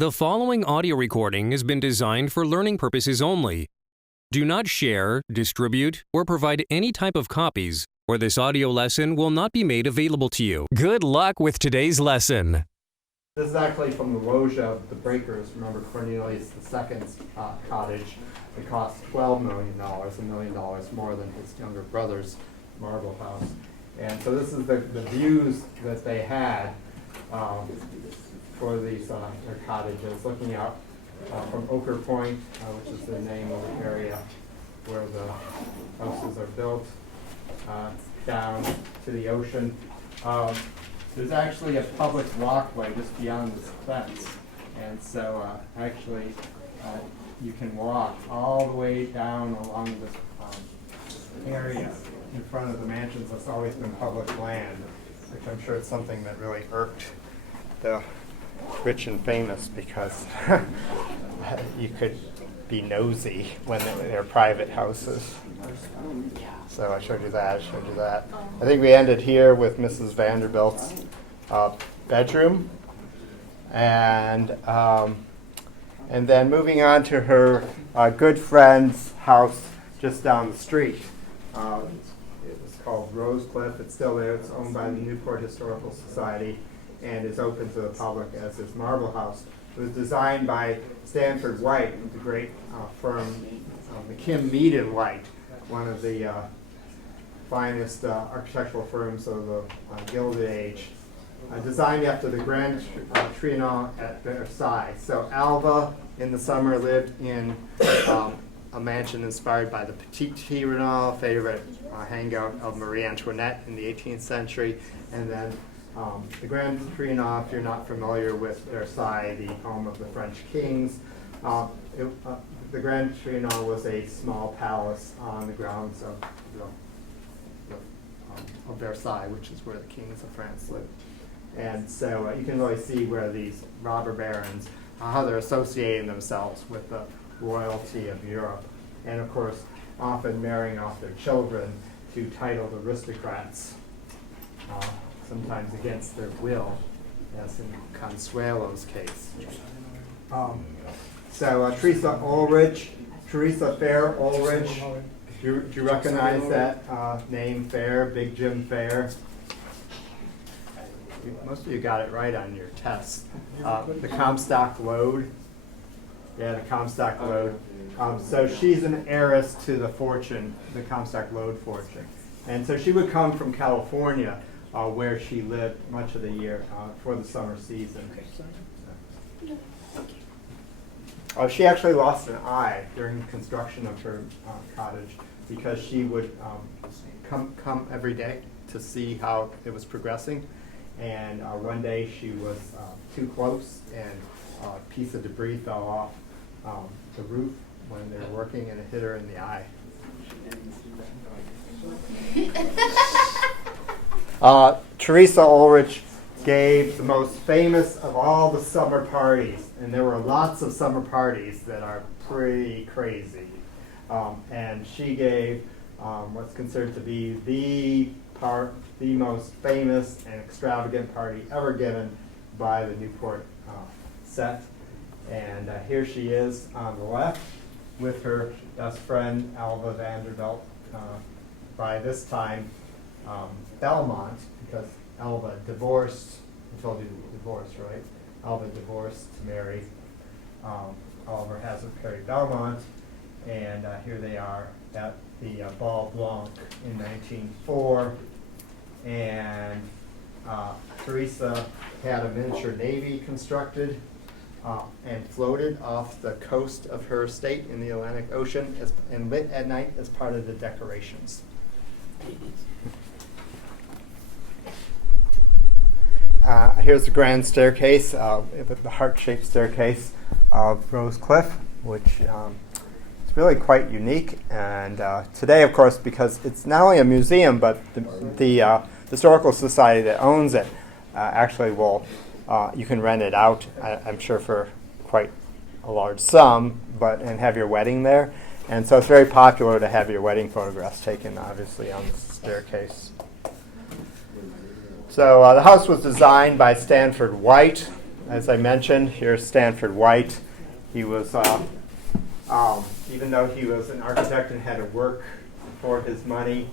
The following audio recording has been designed for learning purposes only. Do not share, distribute, or provide any type of copies, or this audio lesson will not be made available to you. Good luck with today's lesson. This is actually from the loggia of the Breakers. Remember Cornelius II's cottage. It cost $12 million, $1 million more than his younger brother's marble house. And so this is the views that they had for these their cottages, looking out from Ochre Point, which is the name of the area where the houses are built, down to the ocean. There's actually a public walkway just beyond this fence, and so actually you can walk all the way down along this area in front of the mansions. That's always been public land, which I'm sure is something that really irked the rich and famous, because you could be nosy when they're private houses. So I showed you that, I think we ended here with Mrs. Vanderbilt's bedroom. And then moving on to her good friend's house just down the street. It was called Rosecliff. It's still there. It's owned by the Newport Historical Society and is open to the public as this marble house. It was designed by Stanford White, the great firm, McKim, Mead and White, one of the finest architectural firms of the Gilded Age, designed after the Grand Trianon at Versailles. So Alva, in the summer, lived in a mansion inspired by the Petit Trianon, favorite hangout of Marie Antoinette in the 18th century, and then the Grand Trianon, if you're not familiar with Versailles, the home of the French kings. The Grand Trianon was a small palace on the grounds of Versailles, which is where the kings of France lived. And so you can really see where these robber barons, how they're associating themselves with the royalty of Europe, and of course often marrying off their children to titled aristocrats, sometimes against their will, as in Consuelo's case. Teresa Fair Ulrich. Do you recognize that name, Fair, Big Jim Fair? Most of you got it right on your test. The Comstock Lode. Yeah, the Comstock Lode. So she's an heiress to the fortune, the Comstock Lode fortune. And so she would come from California, where she lived much of the year for the summer season. She actually lost an eye during the construction of her cottage, because she would come every day to see how it was progressing. And one day she was too close, and a piece of debris fell off the roof when they were working, and it hit her in the eye. Teresa Ulrich gave the most famous of all the summer parties, and there were lots of summer parties that are pretty crazy. And she gave what's considered to be the most famous and extravagant party ever given by the Newport set. And here she is on the left with her best friend, Alva Vanderbilt, by this time Belmont, because Alva divorced. I told you divorced, right? Alva divorced to marry Oliver Hazard Perry Belmont, and here they are at the Bal Blanc in 1904. And Teresa had a miniature navy constructed and floated off the coast of her estate in the Atlantic Ocean and lit at night as part of the decorations. Here's the grand staircase, the heart-shaped staircase of Rosecliff, which is really quite unique. And today, of course, because it's not only a museum, but the Historical Society that owns it actually will, you can rent it out, I'm sure, for quite a large sum, and have your wedding there. And so it's very popular to have your wedding photographs taken, obviously, on the staircase. So the house was designed by Stanford White, as I mentioned, here's Stanford White. He was, even though he was an architect and had to work for his money,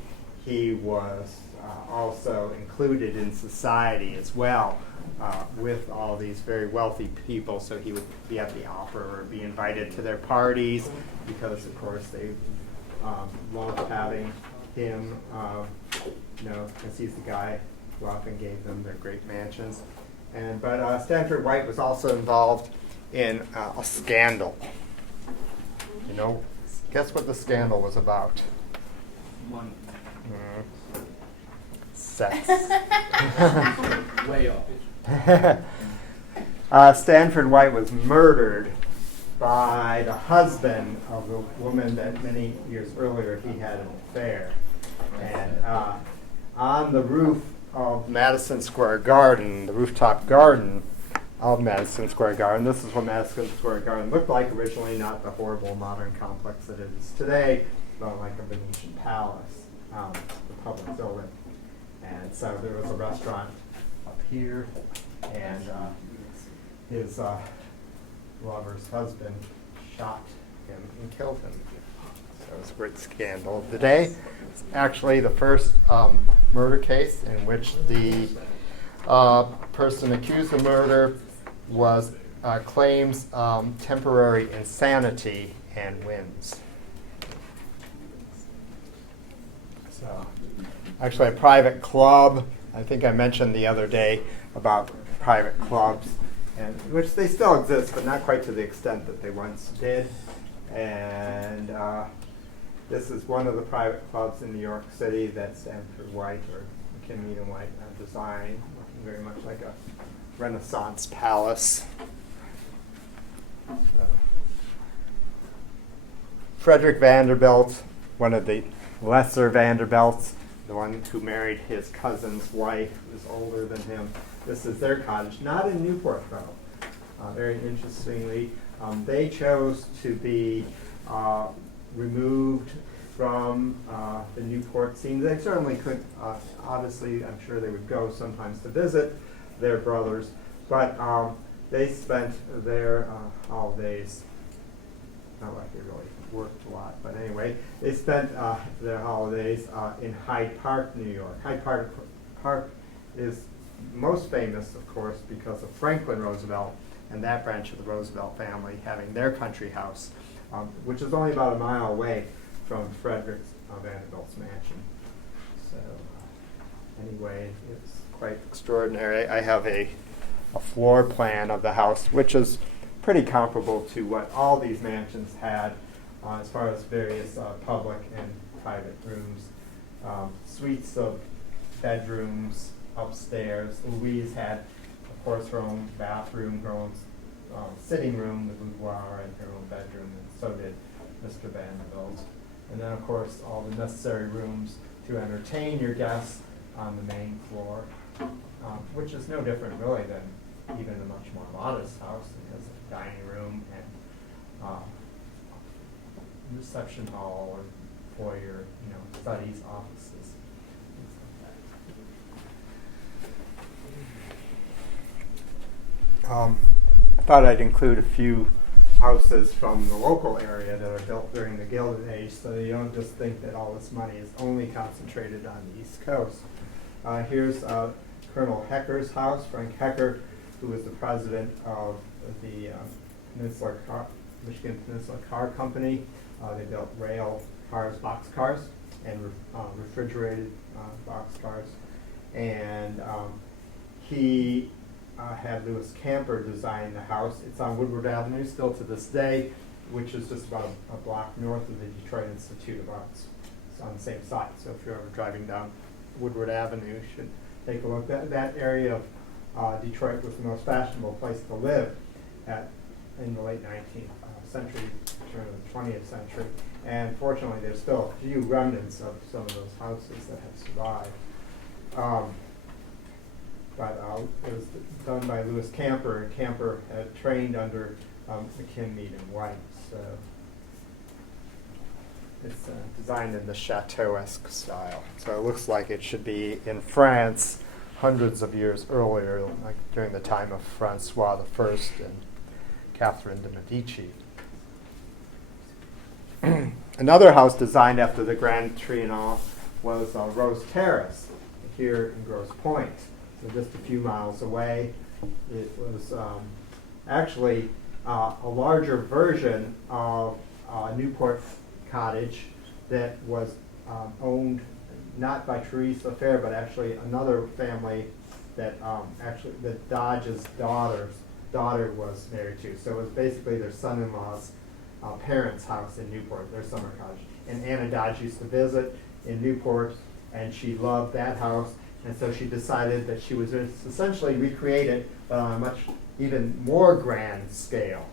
he was also included in society as well with all these very wealthy people. So he would be at the opera or be invited to their parties because, of course, they loved having him, because he's the guy who often gave them their great mansions. But Stanford White was also involved in a scandal. Guess what the scandal was about? Money. Sex. Way off. Stanford White was murdered by the husband of the woman that many years earlier he had an affair. And on the roof of Madison Square Garden, the rooftop garden of Madison Square Garden, this is what Madison Square Garden looked like originally, not the horrible modern complex that it is today, but like a Venetian palace, the public building. And so there was a restaurant up here, and his lover's husband shot him and killed him. So it was a great scandal of the day. It's actually the first murder case in which the person accused of murder claims temporary insanity and wins. So, actually, a private club. I think I mentioned the other day about private clubs, and which they still exist, but not quite to the extent that they once did. And this is one of the private clubs in New York City that Stanford White or McKinley and White designed, looking very much like a Renaissance palace. So. Frederick Vanderbilt, one of the lesser Vanderbilts, the one who married his cousin's wife, who was older than him. This is their cottage, not in Newport though. Very interestingly, they chose to be removed from the Newport scene. They certainly could, obviously, I'm sure they would go sometimes to visit their brothers, but they spent their holidays, not like they really worked a lot, but anyway, they spent their holidays in Hyde Park, New York. Hyde Park is most famous, of course, because of Franklin Roosevelt and that branch of the Roosevelt family having their country house, which is only about a mile away from Frederick Vanderbilt's mansion. So anyway, it's quite extraordinary. I have a floor plan of the house, which is pretty comparable to what all these mansions had as far as various public and private rooms. Suites of bedrooms upstairs. Louise had, of course, her own bathroom, her own sitting room, the boudoir, and her own bedroom, and so did Mr. Vanderbilt. And then, of course, all the necessary rooms to entertain your guests on the main floor, which is no different, really, than even a much more modest house. It has a dining room and reception hall or foyer, studies, offices, things like that. I thought I'd include a few houses from the local area that are built during the Gilded Age, so you don't just think that all this money is only concentrated on the East Coast. Here's Colonel Hecker's house, Frank Hecker, who was the president of the Michigan Peninsula Car Company. They built rail cars, box cars, and refrigerated box cars. And he had Lewis Camper design the house. It's on Woodward Avenue still to this day, which is just about a block north of the Detroit Institute of Arts. It's on the same site, so if you're ever driving down Woodward Avenue, you should take a look. That area of Detroit was the most fashionable place to live in the late 19th century, turn of the 20th century. And fortunately, there's still a few remnants of some of those houses that have survived. But it was done by Lewis Camper, and Camper had trained under McKinley and White. So it's designed in the chateau-esque style. So it looks like it should be in France hundreds of years earlier, like during the time of Francois I and Catherine de' Medici. Another house designed after the Grand Trianon was Rose Terrace here in Grosse Pointe, so just a few miles away. It was actually a larger version of Newport Cottage that was owned not by Teresa Fair, but actually another family that that Dodge's daughter was married to. So it was basically their son-in-law's parents' house in Newport, their summer cottage. And Anna Dodge used to visit in Newport, and she loved that house, and so she decided that she was essentially recreate it, but on a much even more grand scale.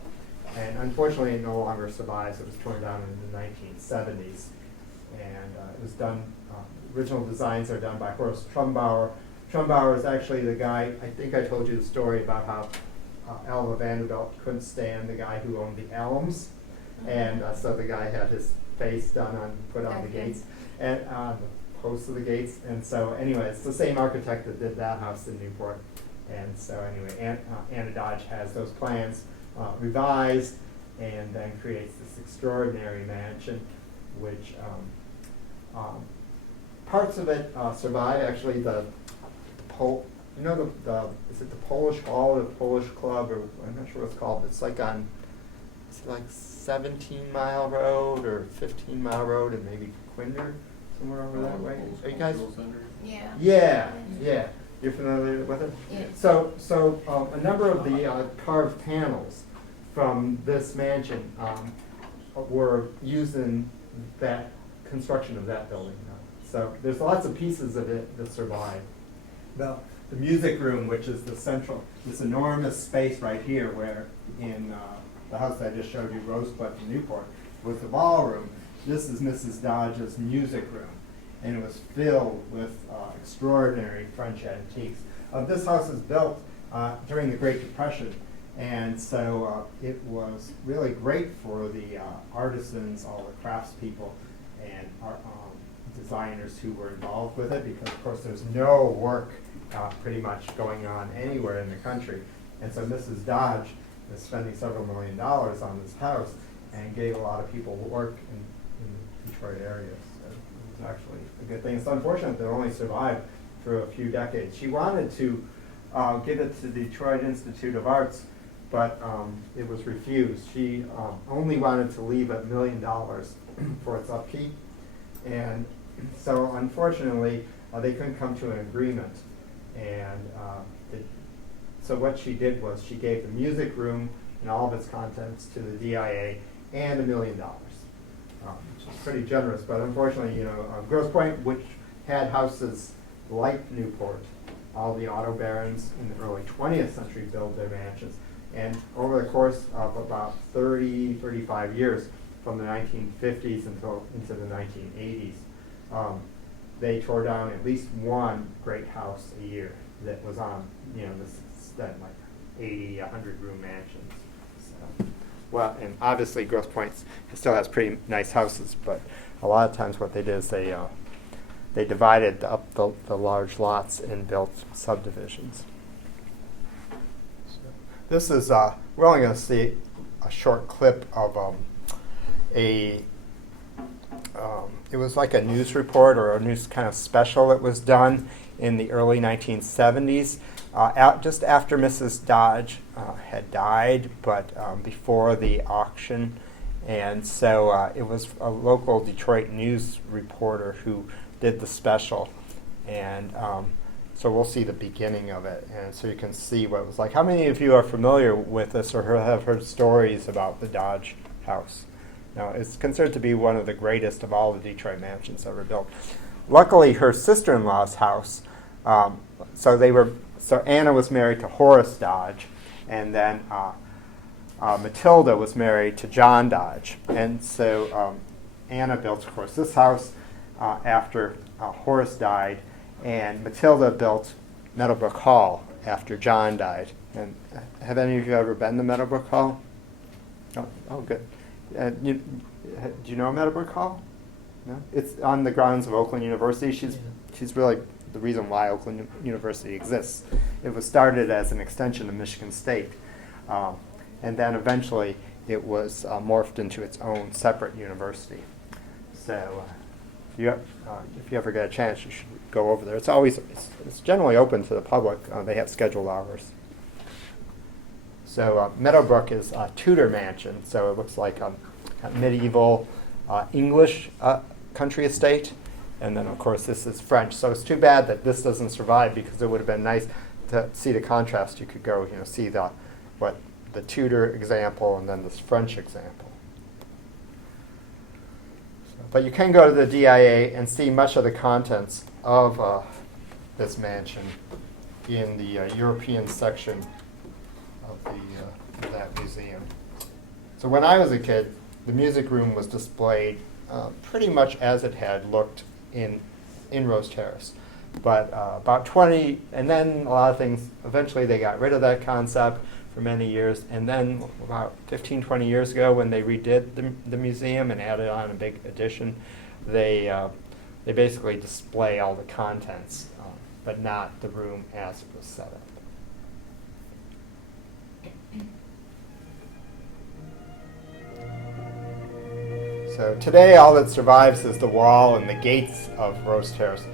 And unfortunately, it no longer survives. It was torn down in the 1970s, and it was done. Original designs are done by Horace Trumbauer. Trumbauer is actually the guy. I think I told you the story about how Alva Vanderbilt couldn't stand the guy who owned the Elms, and so the guy had his face put on the gates and on the posts of the gates. And so anyway, it's the same architect that did that house in Newport. And so anyway, Anna Dodge has those plans revised, and then creates this extraordinary mansion, which parts of it survive. Actually, is it the Polish Hall or the Polish Club, or I'm not sure what it's called. It's like 17 Mile Road or 15 Mile Road, and maybe Quinder, somewhere over that way. Are you guys? Yeah. Yeah. You're familiar with it? Yeah. So a number of the carved panels from this mansion were used in that construction of that building. So there's lots of pieces of it that survive. The music room, which is this enormous space right here, where in the house that I just showed you, Rosebud in Newport, was the ballroom. This is Mrs. Dodge's music room, and it was filled with extraordinary French antiques. This house was built during the Great Depression, and so it was really great for the artisans, all the craftspeople, and designers who were involved with it, because of course there's no work pretty much going on anywhere in the country. And so Mrs. Dodge is spending several $1 million on this house, and gave a lot of people work in the Detroit area. So it was actually a good thing. It's unfortunate that it only survived for a few decades. She wanted to give it to the Detroit Institute of Arts, but it was refused. She only wanted to leave $1 million for its upkeep. And so unfortunately, they couldn't come to an agreement. And so what she did was she gave the music room and all of its contents to the DIA and $1 million, which is pretty generous. But unfortunately, Grosse Pointe, which had houses like Newport, all the auto barons in the early 20th century built their mansions. And over the course of about 35 years, from the 1950s into the 1980s, they tore down at least one great house a year that was on, like 80, 100 room mansions. So, well, and obviously Grosse Pointe still has pretty nice houses, but a lot of times what they did is they divided up the large lots and built subdivisions. So this is, we're only going to see a short clip of it was like a news report or a news kind of special that was done in the early 1970s, just after Mrs. Dodge had died, but before the auction. And so it was a local Detroit news reporter who did the special. And so we'll see the beginning of it, and so you can see what it was like. How many of you are familiar with this or have heard stories about the Dodge house? Now, it's considered to be one of the greatest of all the Detroit mansions ever built. Luckily, her sister-in-law's house, so Anna was married to Horace Dodge, and then Matilda was married to John Dodge. And so Anna built, of course, this house after Horace died, and Matilda built Meadowbrook Hall after John died. And have any of you ever been to Meadowbrook Hall? Oh, good. Do you know Meadowbrook Hall? No? It's on the grounds of Oakland University. She's really the reason why Oakland University exists. It was started as an extension of Michigan State, and then eventually it was morphed into its own separate university. So if you ever get a chance, you should go over there. It's generally open to the public. They have scheduled hours. So Meadowbrook is a Tudor mansion, so it looks like a medieval English country estate. And then, of course, this is French. So it's too bad that this doesn't survive, because it would have been nice to see the contrast. You could go, see the Tudor example and then this French example. But you can go to the DIA and see much of the contents of this mansion in the European section of that museum. So when I was a kid, the music room was displayed pretty much as it had looked in Rose Terrace. But about 20, and then a lot of things, eventually they got rid of that concept for many years. And then about 15, 20 years ago, when they redid the museum and added on a big addition, they basically display all the contents, but not the room as it was set up. So today, all that survives is the wall and the gates of Rose Terrace.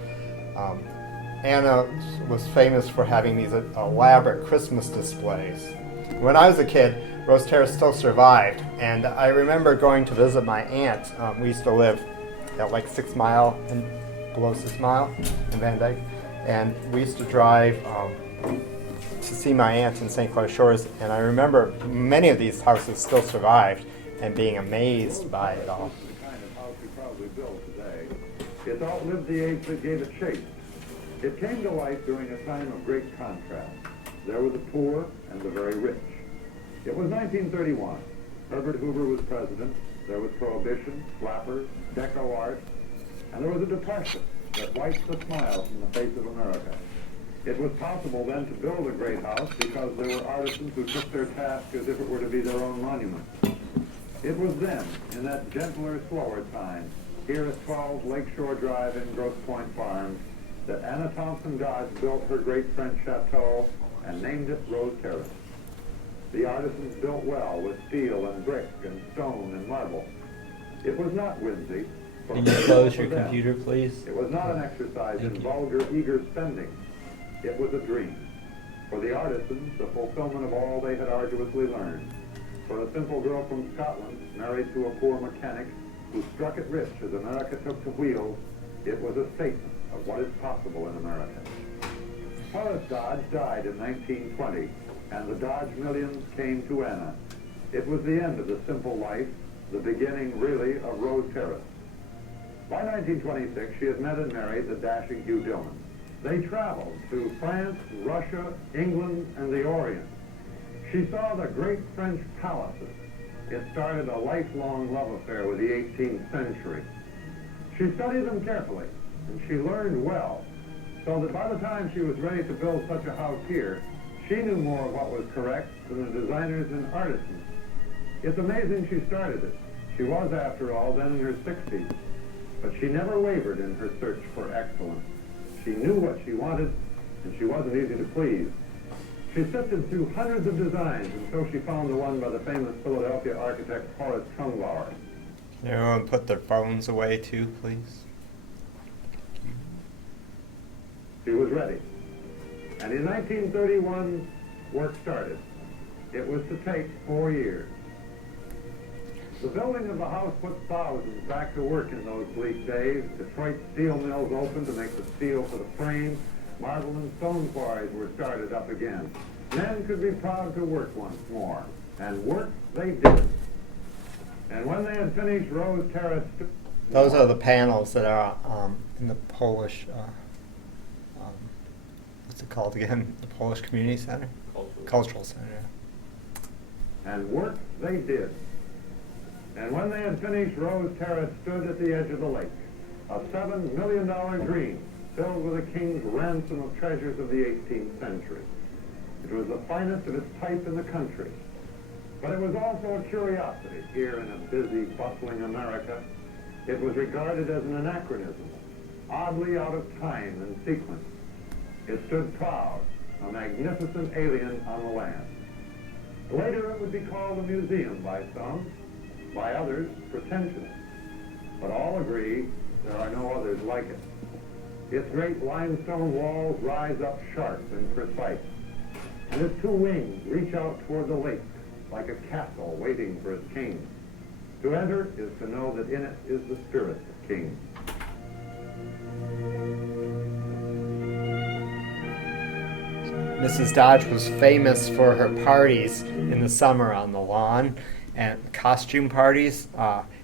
Anna was famous for having these elaborate Christmas displays. When I was a kid, Rose Terrace still survived, and I remember going to visit my aunt. We used to live at like 6 Mile, below 6 Mile in Van Dyke, and we used to drive to see my aunt in St. Clair Shores, and I remember many of these houses still survived, and being amazed by it all. The kind of house we probably build today. It outlived the age that gave it shape. It came to life during a time of great contrast. There were the poor and the very rich. It was 1931. Herbert Hoover was president. There was prohibition, flappers, deco art, and there was a depression that wiped the smile from the face of America. It was possible then to build a great house because there were artisans who took their task as if it were to be their own monument. It was then, in that gentler, slower time, here at 12 Lakeshore Drive in Grosse Pointe Farms, that Anna Thompson Dodge built her great French chateau and named it Rose Terrace. The artisans built well with steel and brick and stone and marble. It was not whimsy. Can you close your computer, please? It was not an exercise in vulgar, eager spending. It was a dream. For the artisans, the fulfillment of all they had arduously learned. For a simple girl from Scotland, married to a poor mechanic who struck it rich as America took to wheels, it was a statement of what is possible in America. Horace Dodge died in 1920, and the Dodge millions came to Anna. It was the end of the simple life, the beginning, really, of Rose Terrace. By 1926, she had met and married the dashing Hugh Dillon. They traveled to France, Russia, England, and the Orient. She saw the great French palaces. It started a lifelong love affair with the 18th century. She studied them carefully, and she learned well, so that by the time she was ready to build such a house here, she knew more of what was correct than the designers and artisans. It's amazing she started it. She was, after all, then in her 60s, but she never wavered in her search for excellence. She knew what she wanted, and she wasn't easy to please. She sifted through hundreds of designs until she found the one by the famous Philadelphia architect Horace Trungbauer. Can everyone put their phones away too, please? She was ready. And in 1931, work started. It was to take 4 years. The building of the house put thousands back to work in those bleak days. Detroit steel mills opened to make the steel for the frame. Marble and stone quarries were started up again. Men could be proud to work once more. And work they did. And when they had finished Rose Terrace... Those are the panels that are in the Polish, what's it called again? The Polish Community Center? Cultural Center. And work they did. And when they had finished, Rose Terrace stood at the edge of the lake, a $7 million dream filled with the king's ransom of treasures of the 18th century. It was the finest of its type in the country. But it was also a curiosity here in a busy, bustling America. It was regarded as an anachronism, oddly out of time and sequence. It stood proud, a magnificent alien on the land. Later it would be called a museum by some, by others pretentious. But all agree there are no others like it. Its great limestone walls rise up sharp and precise, and its two wings reach out toward the lake like a castle waiting for its king. To enter is to know that in it is the spirit of kings. Mrs. Dodge was famous for her parties in the summer on the lawn and costume parties.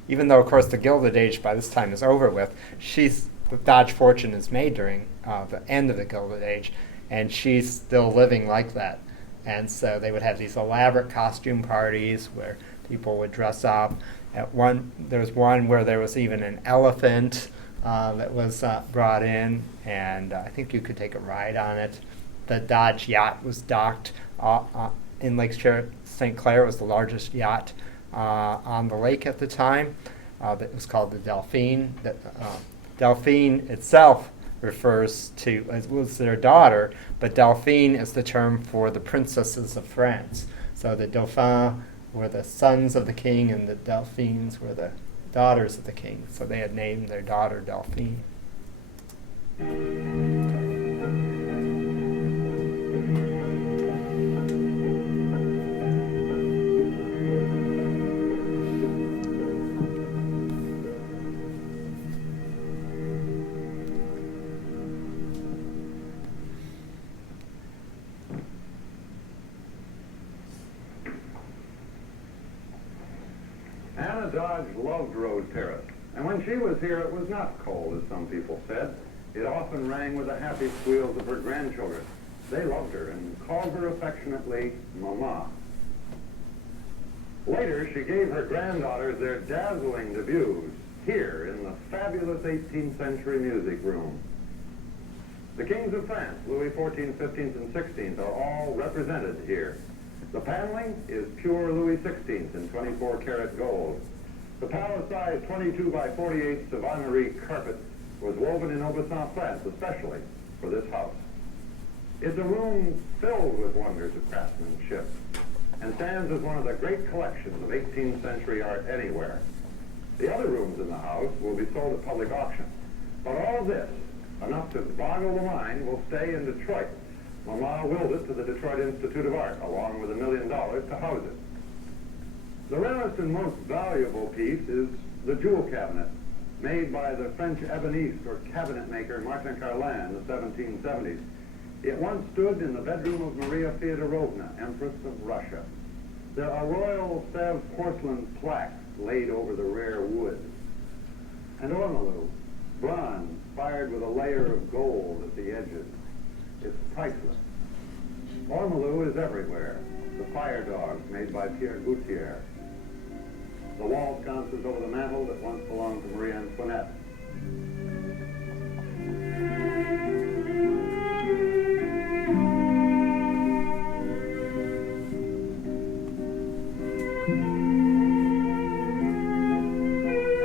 Even though, of course, the Gilded Age by this time is over with, the Dodge fortune is made during the end of the Gilded Age, and she's still living like that. And so they would have these elaborate costume parties where people would dress up. There was one where there was even an elephant that was brought in, and I think you could take a ride on it. The Dodge yacht was docked in Lake St. Clair. It was the largest yacht on the lake at the time. It was called the Delphine. Delphine itself refers to, it was their daughter, but Delphine is the term for the princesses of France. So the Dauphins were the sons of the king, and the Delphines were the daughters of the king. So they had named their daughter Delphine. Anna Dodge loved Rose Terrace, and when she was here it was not cold, as some people said. It often rang with the happy squeals of her grandchildren. They loved her and called her affectionately Mama. Later, she gave her granddaughters their dazzling debuts here in the fabulous 18th century music room. The kings of France, Louis XIV, XV, and XVI, are all represented here. The paneling is pure Louis XVI in 24-karat gold. The palace-sized 22 by 48 Savonnerie carpet was woven in Aubusson, France, especially for this house. It's a room filled with wonders of craftsmanship and stands as one of the great collections of 18th century art anywhere. The other rooms in the house will be sold at public auction. But all this, enough to boggle the mind, will stay in Detroit. Mama willed it to the Detroit Institute of Art, along with $1 million to house it. The rarest and most valuable piece is the jewel cabinet, made by the French eboniste or cabinet maker Martin Carlin in the 1770s. It once stood in the bedroom of Maria Feodorovna, Empress of Russia. There are royal Sèvres porcelain plaques laid over the rare wood. And ormolu, bronze, fired with a layer of gold at the edges. It's priceless. Ormolu is everywhere. The fire dogs made by Pierre Gautier. The wall sconces over the mantel that once belonged to Marie Antoinette.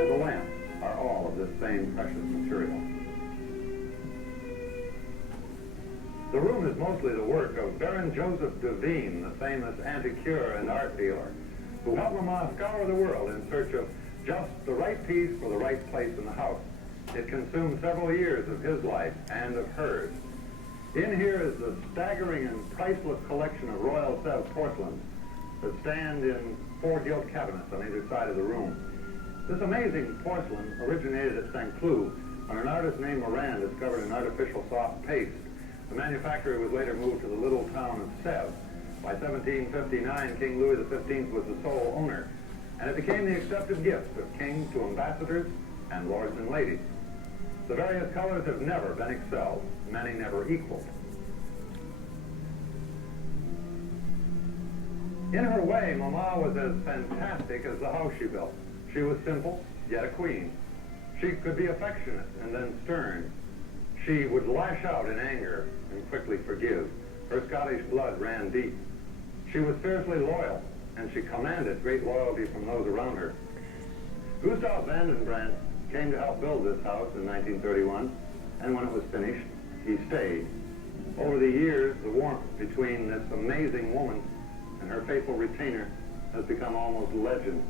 And the lamps are all of this same precious material. The room is mostly the work of Baron Joseph Devine, the famous antiquaire and art dealer, who helped Mama scour the world in search of just the right piece for the right place in the house. It consumed several years of his life and of hers. In here is the staggering and priceless collection of Royal Sèvres porcelains that stand in 4 gilt cabinets on either side of the room. This amazing porcelain originated at St. Cloud when an artist named Moran discovered an artificial soft paste. The manufactory was later moved to the little town of Sèvres. By 1759, King Louis XV was the sole owner, and it became the accepted gift of kings to ambassadors and lords and ladies. The various colors have never been excelled, many never equaled. In her way, Mama was as fantastic as the house she built. She was simple, yet a queen. She could be affectionate and then stern. She would lash out in anger and quickly forgive. Her Scottish blood ran deep. She was fiercely loyal, and she commanded great loyalty from those around her. Gustav Van den Brandt came to help build this house in 1931. and when it was finished, he stayed. Over the years, the warmth between this amazing woman and her faithful retainer has become almost legend.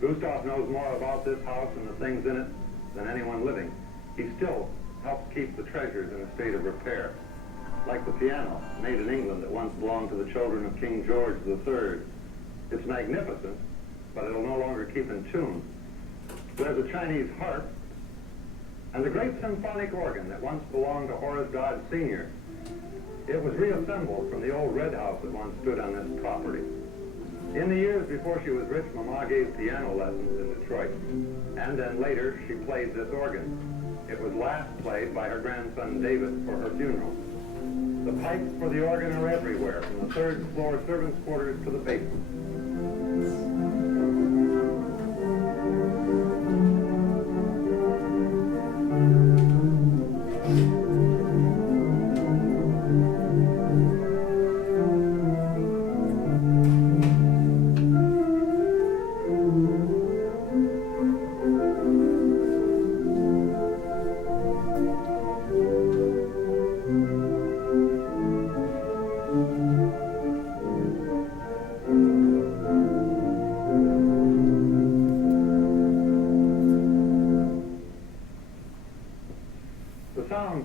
Gustav knows more about this house and the things in it than anyone living. He still helps keep the treasures in a state of repair. Like the piano made in England that once belonged to the children of King George III. It's magnificent, but it'll no longer keep in tune. There's a Chinese harp and the great symphonic organ that once belonged to Horace Dodge Sr. It was reassembled from the old red house that once stood on this property. In the years before she was rich, Mama gave piano lessons in Detroit. And then later, she played this organ. It was last played by her grandson David for her funeral. The pipes for the organ are everywhere, from the third floor servants' quarters to the basement.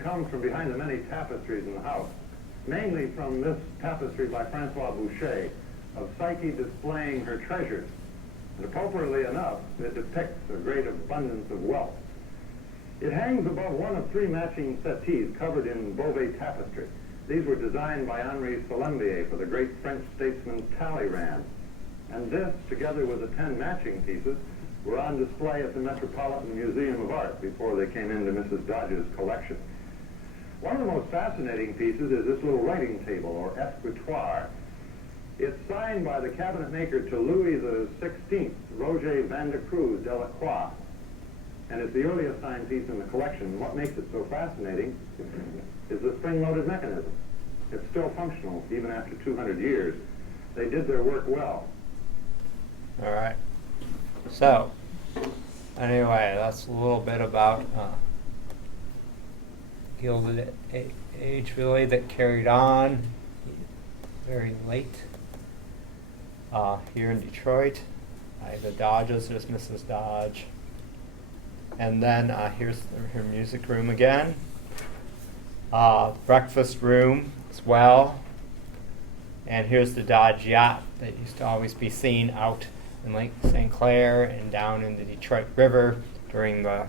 Comes from behind the many tapestries in the house, mainly from this tapestry by Francois Boucher of Psyche displaying her treasures. And appropriately enough, it depicts a great abundance of wealth. It hangs above one of 3 matching settees covered in Beauvais tapestry. These were designed by Henri Salembier for the great French statesman Talleyrand. And this, together with the 10 matching pieces, were on display at the Metropolitan Museum of Art before they came into Mrs. Dodge's collection. One of the most fascinating pieces is this little writing table, or escritoire. It's signed by the cabinet maker to Louis XVI, Roger Van de Cruz Delacroix, and it's the earliest signed piece in the collection. What makes it so fascinating is the spring-loaded mechanism. It's still functional, even after 200 years. They did their work well. All right. So, anyway, that's a little bit about Gilded Age, really, that carried on very late here in Detroit. The Dodges, there's Mrs. Dodge. And then here's her music room again. Breakfast room as well. And here's the Dodge yacht that used to always be seen out in Lake St. Clair and down in the Detroit River during the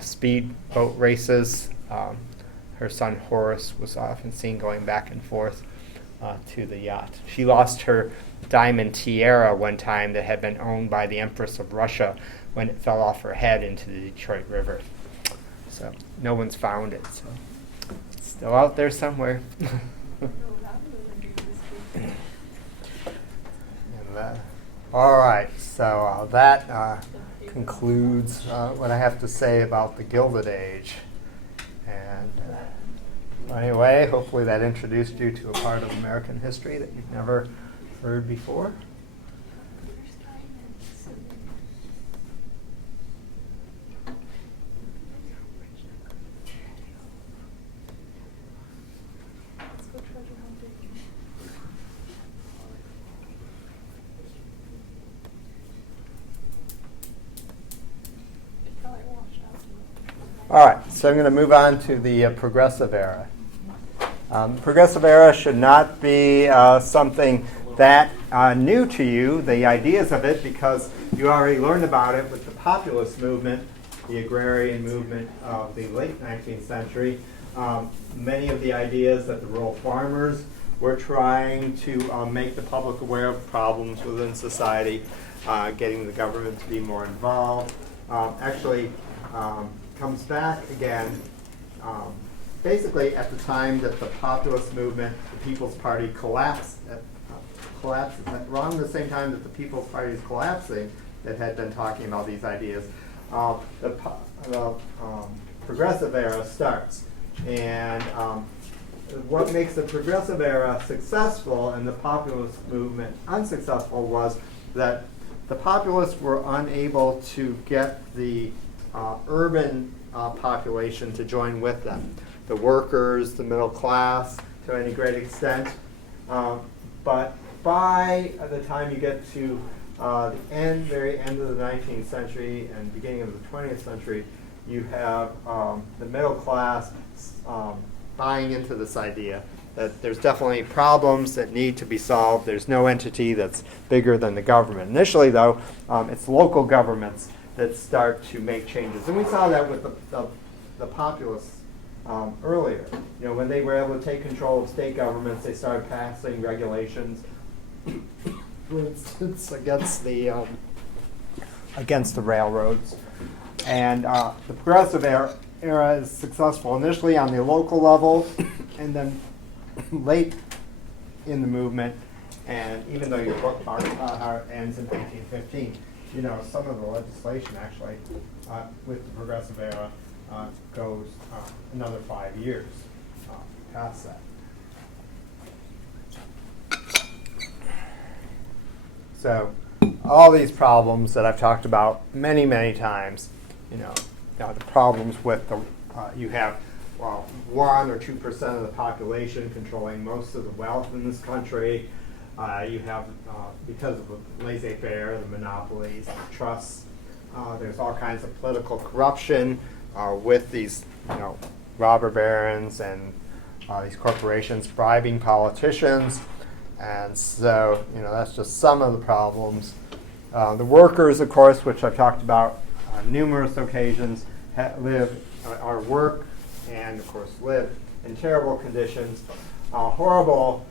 speedboat races. Her son Horace was often seen going back and forth to the yacht. She lost her diamond tiara one time that had been owned by the Empress of Russia when it fell off her head into the Detroit River. So no one's found it. So it's still out there somewhere. All right, so that concludes what I have to say about the Gilded Age. And anyway, hopefully that introduced you to a part of American history that you've never heard before. All right, so I'm going to move on to the Progressive Era. Progressive Era should not be something that new to you, the ideas of it, because you already learned about it with the populist movement, the agrarian movement of the late 19th century. Many of the ideas that the rural farmers were trying to make the public aware of problems within society, getting the government to be more involved, comes back again basically at the time that the populist movement, the People's Party, collapsed around the same time that the People's Party is collapsing, that had been talking about these ideas. The Progressive Era starts. And what makes the Progressive Era successful and the populist movement unsuccessful was that the populists were unable to get the urban population to join with them. The workers, the middle class, to any great extent. But by the time you get to the very end of the 19th century and beginning of the 20th century, you have the middle class buying into this idea that there's definitely problems that need to be solved. There's no entity that's bigger than the government. Initially, though, it's local governments that start to make changes. And we saw that with the populists earlier. You know, when they were able to take control of state governments, they started passing regulations, for instance, against the railroads. And the progressive era is successful initially on the local level, and then late in the movement. And even though your book ends in 1915, you know, some of the legislation actually with the progressive era goes another 5 years past that. So all these problems that I've talked about many, many times, you know, the problems with the, you have 1 or 2% of the population controlling most of the wealth in this country. You have, because of the laissez-faire, the monopolies, the trusts, there's all kinds of political corruption with these, you know, robber barons and these corporations bribing politicians. And so, you know, that's just some of the problems. The workers, of course, which I've talked about on numerous occasions, work and, of course, live in terrible conditions. A horrible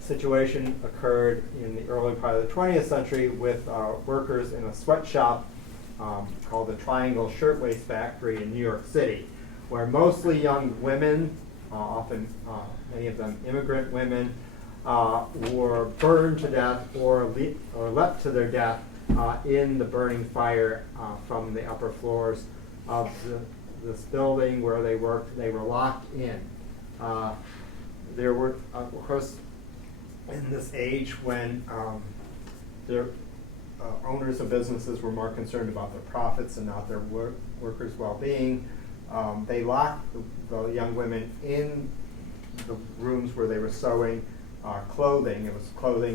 situation occurred in the early part of the 20th century with workers in a sweatshop called the Triangle Shirtwaist Factory in New York City, where mostly young women, often many of them immigrant women, were burned to death or leapt to their death in the burning fire from the upper floors of this building where they worked. They were locked in. There were, of course, in this age when their owners of businesses were more concerned about their profits and not their workers' well-being, they locked the young women in the rooms where they were sewing clothing. It was clothing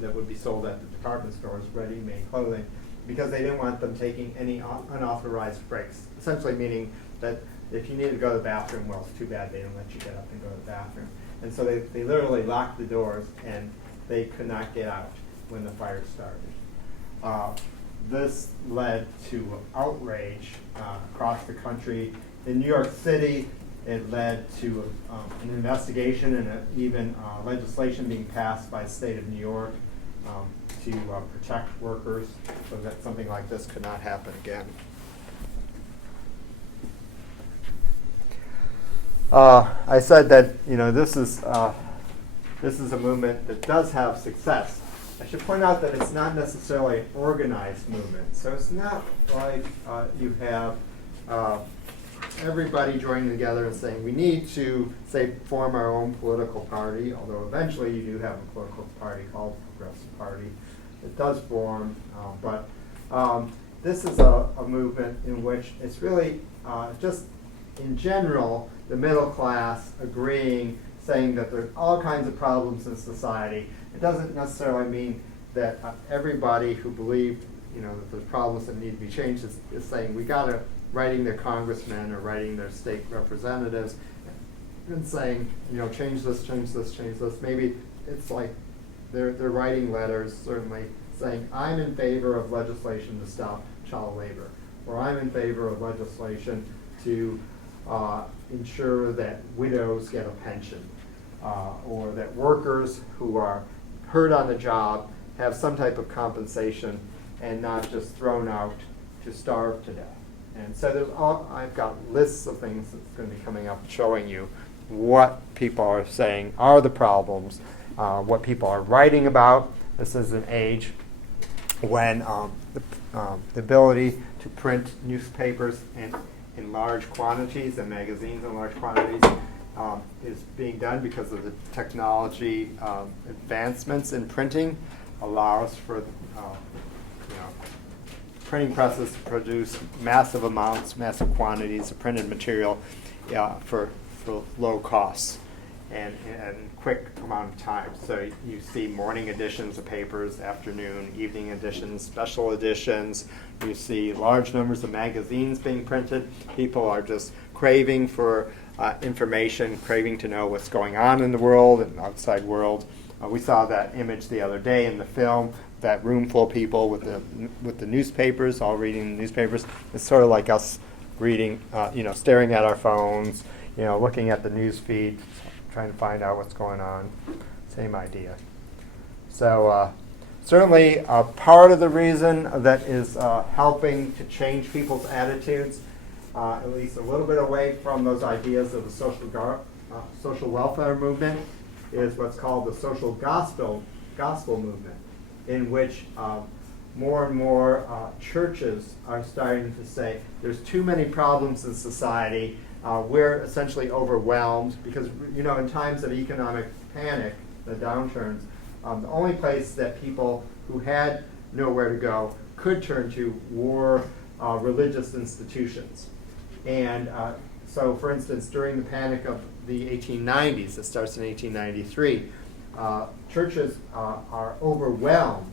that would be sold at the department stores, ready-made clothing, because they didn't want them taking any unauthorized breaks, essentially meaning that if you needed to go to the bathroom, well, it's too bad they didn't let you get up and go to the bathroom. And so they literally locked the doors, and they could not get out when the fire started. This led to outrage across the country. In New York City, it led to an investigation and even legislation being passed by the state of New York to protect workers so that something like this could not happen again. I said that, you know, this is a movement that does have success. I should point out that it's not necessarily an organized movement. So it's not like you have everybody joining together and saying we need to, say, form our own political party, although eventually you do have a political party called the Progressive Party. It does form, but this is a movement in which it's really just, in general, the middle class agreeing, saying that there's all kinds of problems in society. It doesn't necessarily mean that everybody who believed, you know, that there's problems that need to be changed is saying we got to, writing their congressmen or writing their state representatives and saying, you know, change this, change this, change this. Maybe it's like they're writing letters, certainly, saying I'm in favor of legislation to stop child labor, or I'm in favor of legislation to ensure that widows get a pension, or that workers who are hurt on the job have some type of compensation and not just thrown out to starve to death. And so I've got lists of things that's going to be coming up showing you what people are saying are the problems, what people are writing about. This is an age when the ability to print newspapers in large quantities and magazines in large quantities is being done because of the technology advancements in printing allows for printing presses produce massive amounts, massive quantities of printed material for low costs and quick amount of time. So you see morning editions of papers, afternoon, evening editions, special editions. You see large numbers of magazines being printed. People are just craving for information, craving to know what's going on in the world and outside world. We saw that image the other day in the film, that room full of people with the newspapers, all reading the newspapers. It's sort of like us reading, staring at our phones, looking at the news feed, trying to find out what's going on. Same idea. So certainly part of the reason that is helping to change people's attitudes, at least a little bit away from those ideas of the social welfare movement, is what's called the social gospel movement, in which more and more churches are starting to say there's too many problems in society. We're essentially overwhelmed because, in times of economic panic, the downturns, the only place that people who had nowhere to go could turn to were religious institutions. And so, for instance, during the panic of the 1890s, it starts in 1893, churches are overwhelmed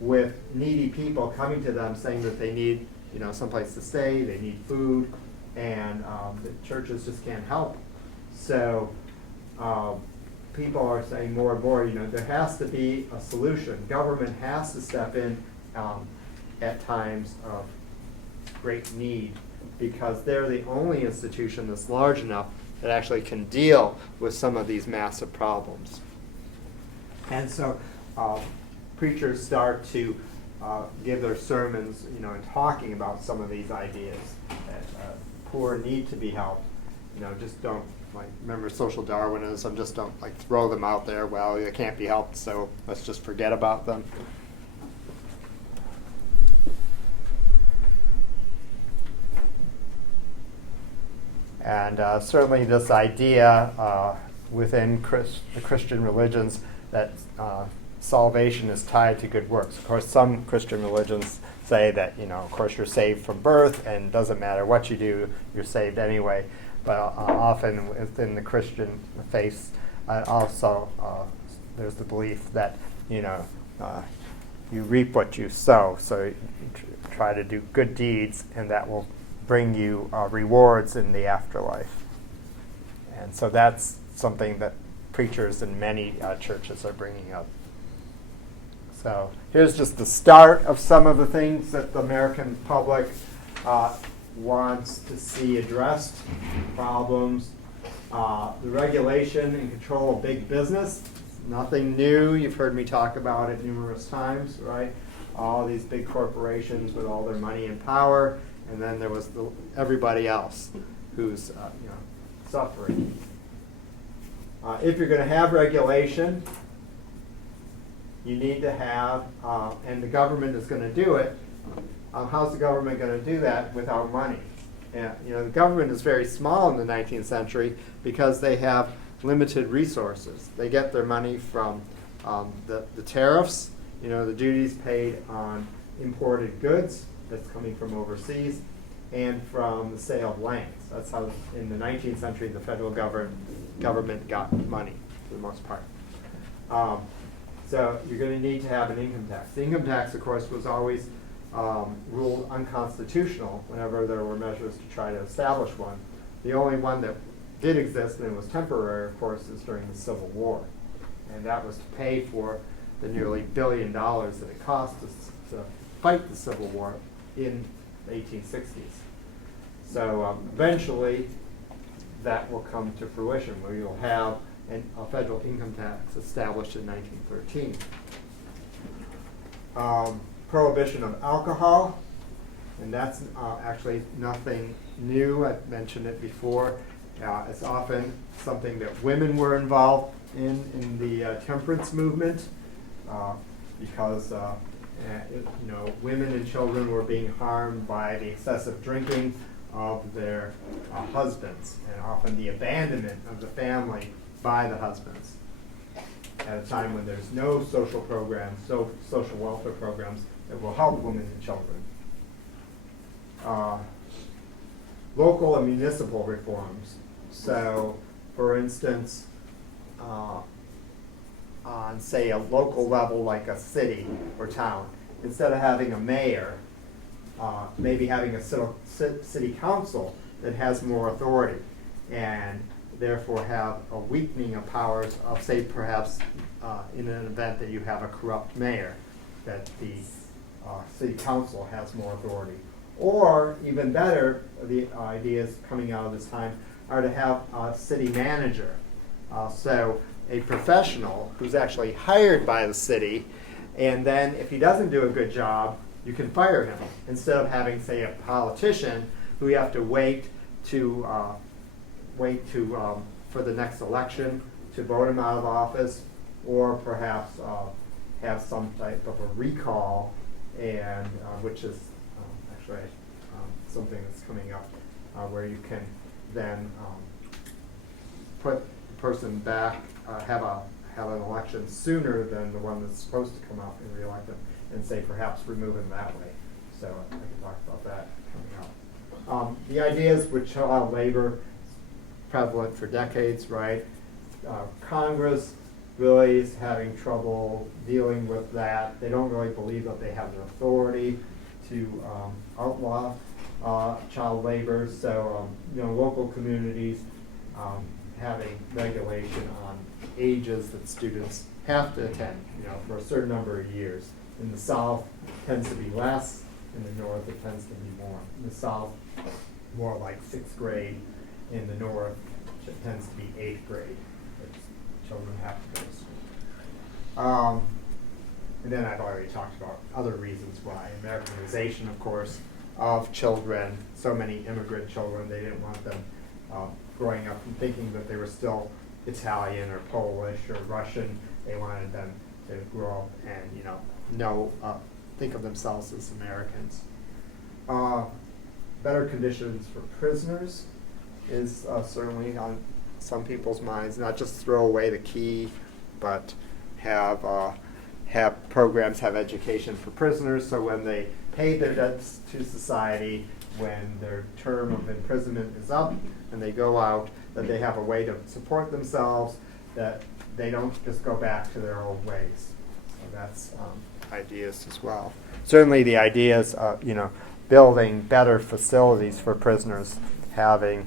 with needy people coming to them saying that they need, someplace to stay, they need food, and the churches just can't help. So people are saying more and more, there has to be a solution. Government has to step in at times of great need, because they're the only institution that's large enough that actually can deal with some of these massive problems. And so preachers start to give their sermons, and talking about some of these ideas that poor need to be helped. Just don't, remember social Darwinism, just don't throw them out there. Well, they can't be helped, so let's just forget about them. And certainly this idea within the Christian religions that salvation is tied to good works. Of course, some Christian religions say that, of course, you're saved from birth and it doesn't matter what you do, you're saved anyway. But often within the Christian faith, also there's the belief that, you reap what you sow. So you try to do good deeds, and that will bring you rewards in the afterlife. And so that's something that preachers in many churches are bringing up. So here's just the start of some of the things that the American public wants to see addressed. Problems, the regulation and control of big business. Nothing new. You've heard me talk about it numerous times, right? All these big corporations with all their money and power, and then there was everybody else who's suffering. If you're going to have regulation, you need to have, and the government is going to do it. How's the government going to do that without money? And, the government is very small in the 19th century because they have limited resources. They get their money from the tariffs, the duties paid on imported goods that's coming from overseas, and from the sale of lands. That's how, in the 19th century, the federal government got money, for the most part. So you're going to need to have an income tax. The income tax, of course, was always ruled unconstitutional whenever there were measures to try to establish one. The only one that did exist, and it was temporary, of course, is during the Civil War. And that was to pay for the nearly $1 billion that it cost us to fight the Civil War in the 1860s. So eventually, that will come to fruition, where you'll have a federal income tax established in 1913. Prohibition of alcohol, and that's actually nothing new. I've mentioned it before. It's often something that women were involved in the temperance movement, because women and children were being harmed by the excessive drinking of their husbands, and often the abandonment of the family by the husbands at a time when there's no social programs, social welfare programs that will help women and children. local and municipal reforms. So, for instance, on, say, a local level like a city or town, instead of having a mayor, maybe having a city council that has more authority and therefore have a weakening of powers of, say, perhaps in an event that you have a corrupt mayor, that the city council has more authority. Or, even better, the ideas coming out of this time are to have a city manager. So a professional who's actually hired by the city, and then if he doesn't do a good job, you can fire him, instead of having, say, a politician who you have to wait for the next election to vote him out of office, or perhaps have some type of a recall, and which is actually something that's coming up, where you can then put the person back, have an election sooner than the one that's supposed to come up and reelect them, and say perhaps remove him that way. So I can talk about that coming up. The ideas with child labor, prevalent for decades, right? Congress really is having trouble dealing with that. They don't really believe that they have the authority to outlaw child labor. So, local communities having regulation on ages that students have to attend, for a certain number of years. In the South, it tends to be less. In the North, it tends to be more. In the South, more like 6th grade. In the North, it tends to be 8th grade. Children have to go to school. And then I've already talked about other reasons why. Americanization, of course, of children. So many immigrant children, they didn't want them growing up and thinking that they were still Italian or Polish or Russian. They wanted them to grow up and, think of themselves as Americans. Better conditions for prisoners is certainly on some people's minds. Not just throw away the key, but have programs, have education for prisoners, so when they pay their debts to society, when their term of imprisonment is up and they go out, that they have a way to support themselves, that they don't just go back to their old ways. So that's ideas as well. Certainly the ideas of, building better facilities for prisoners, having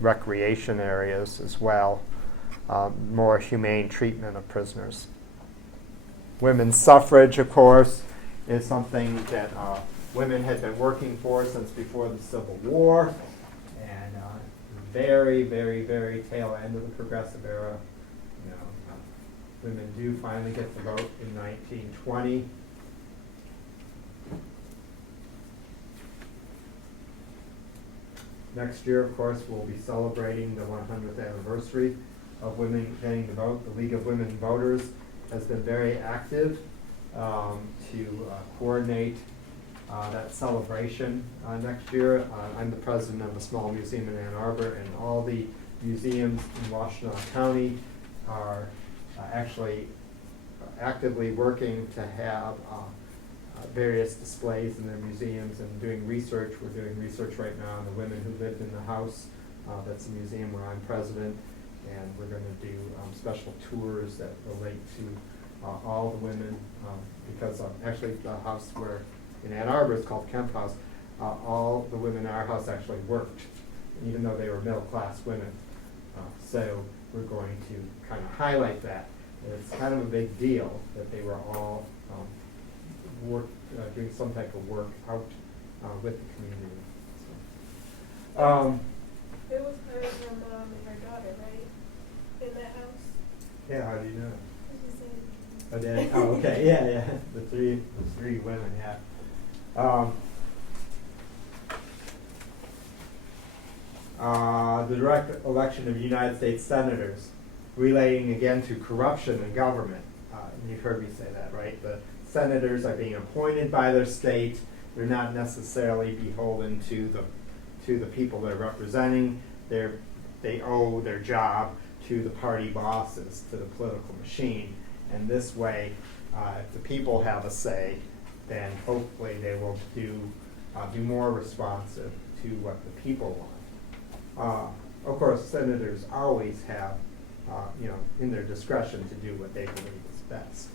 recreation areas as well, more humane treatment of prisoners. Women's suffrage, of course, is something that women had been working for since before the Civil War, and very, very, very tail end of the Progressive Era. Women do finally get to vote in 1920. Next year, of course, we'll be celebrating the 100th anniversary of women getting to vote. The League of Women Voters has been very active to coordinate that celebration next year. I'm the president of a small museum in Ann Arbor, and all the museums in Washtenaw County are actually actively working to have various displays in their museums and doing research. We're doing research right now on the women who lived in the house. That's a museum where I'm president, and we're going to do special tours that relate to all the women, because actually the house where in Ann Arbor is called Kemp House. All the women in our house actually worked, even though they were middle-class women. So we're going to kind of highlight that. And it's kind of a big deal that they were all doing some type of work out with the community. So, it was her mom and her daughter, right? In that house? yeah, how do you know? What did you say? Oh, did I? Oh, okay, yeah. The three women, yeah. The direct election of United States senators, relating again to corruption in government. You've heard me say that, right? The senators are being appointed by their state. They're not necessarily beholden to the people they're representing. They owe their job to the party bosses, to the political machine. And this way, if the people have a say, then hopefully they will do be more responsive to what the people want. Of course, senators always have, in their discretion to do what they believe is best.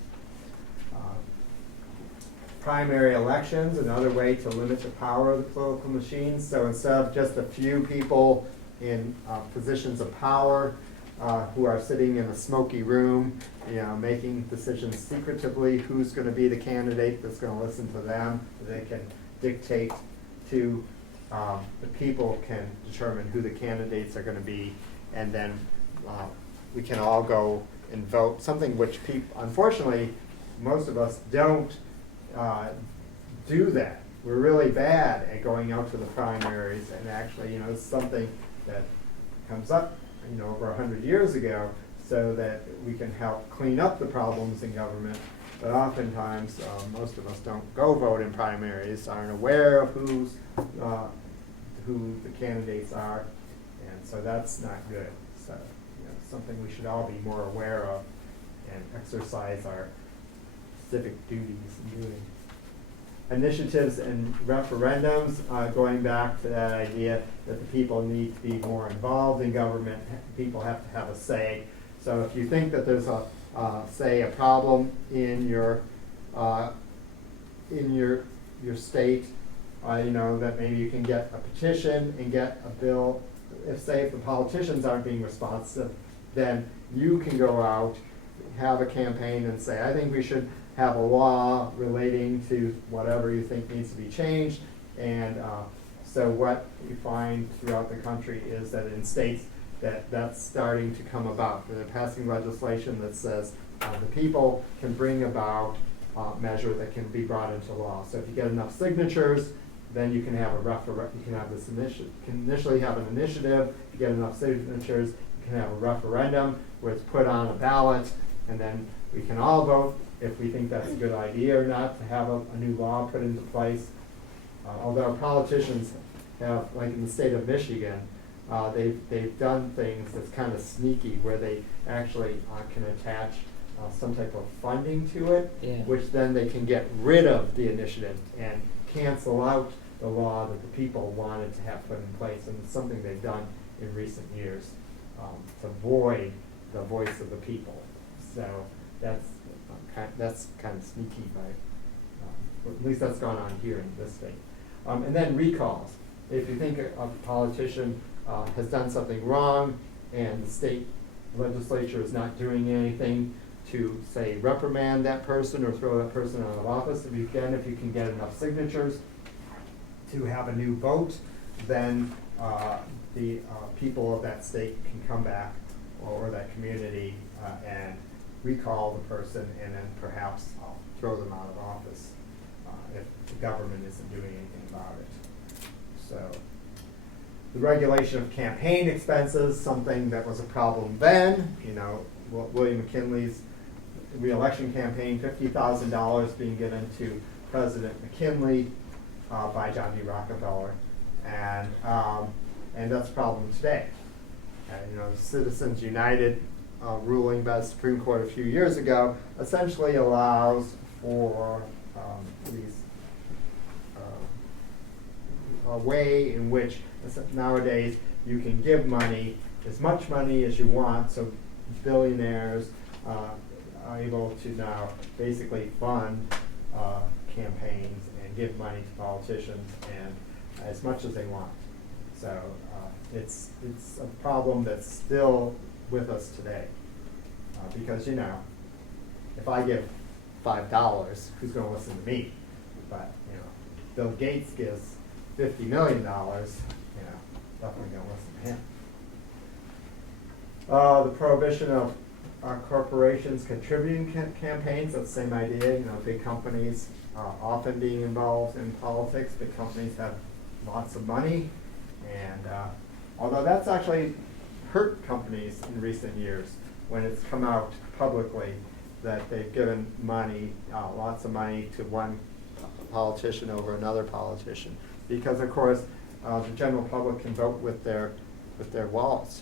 Primary elections, another way to limit the power of the political machine. So instead of just a few people in positions of power who are sitting in a smoky room, making decisions secretively, who's going to be the candidate that's going to listen to them, they can dictate to the people can determine who the candidates are going to be, and then we can all go and vote, something which unfortunately, most of us don't do that. We're really bad at going out to the primaries, and actually, it's something that comes up, over 100 years ago, so that we can help clean up the problems in government. But oftentimes, most of us don't go vote in primaries, aren't aware of who the candidates are, and so that's not good. So, something we should all be more aware of and exercise our civic duties in doing. Initiatives and referendums, going back to that idea that the people need to be more involved in government, people have to have a say. So if you think that there's say a problem in your state, that maybe you can get a petition and get a bill. If the politicians aren't being responsive, then you can go out, have a campaign and say, I think we should have a law relating to whatever you think needs to be changed. And so what you find throughout the country is that in states that's starting to come about. They're passing legislation that says the people can bring about a measure that can be brought into law. So if you get enough signatures, then you can have initially have an initiative. If you get enough signatures, you can have a referendum where it's put on a ballot, and then we can all vote if we think that's a good idea or not to have a new law put into place. Although politicians have, like in the state of Michigan, they've done things that's kind of sneaky, where they actually can attach some type of funding to it, which then they can get rid of the initiative and cancel out the law that the people wanted to have put in place. And it's something they've done in recent years to void the voice of the people. So that's kind of sneaky, at least that's gone on here in this state. And then recalls. If you think a politician has done something wrong and the state legislature is not doing anything to, say, reprimand that person or throw that person out of office, if you can get enough signatures to have a new vote, then the people of that state can come back, or that community, and recall the person, and then perhaps throw them out of office if the government isn't doing anything about it. So the regulation of campaign expenses, something that was a problem then. William McKinley's re-election campaign, $50,000 being given to President McKinley by John D. Rockefeller, and that's a problem today. Citizens United ruling by the Supreme Court a few years ago essentially allows for a way in which nowadays you can give money, as much money as you want, so billionaires are able to now basically fund campaigns and give money to politicians and as much as they want. So it's a problem that's still with us today, because if I give $5, who's going to listen to me? But Bill Gates gives $50 million, definitely going to listen to him. The prohibition of corporations contributing campaigns, that's the same idea. Big companies often being involved in politics. Big companies have lots of money, and although that's actually hurt companies in recent years when it's come out publicly that they've given money, lots of money, to one politician over another politician, because of course the general public can vote with their wallets.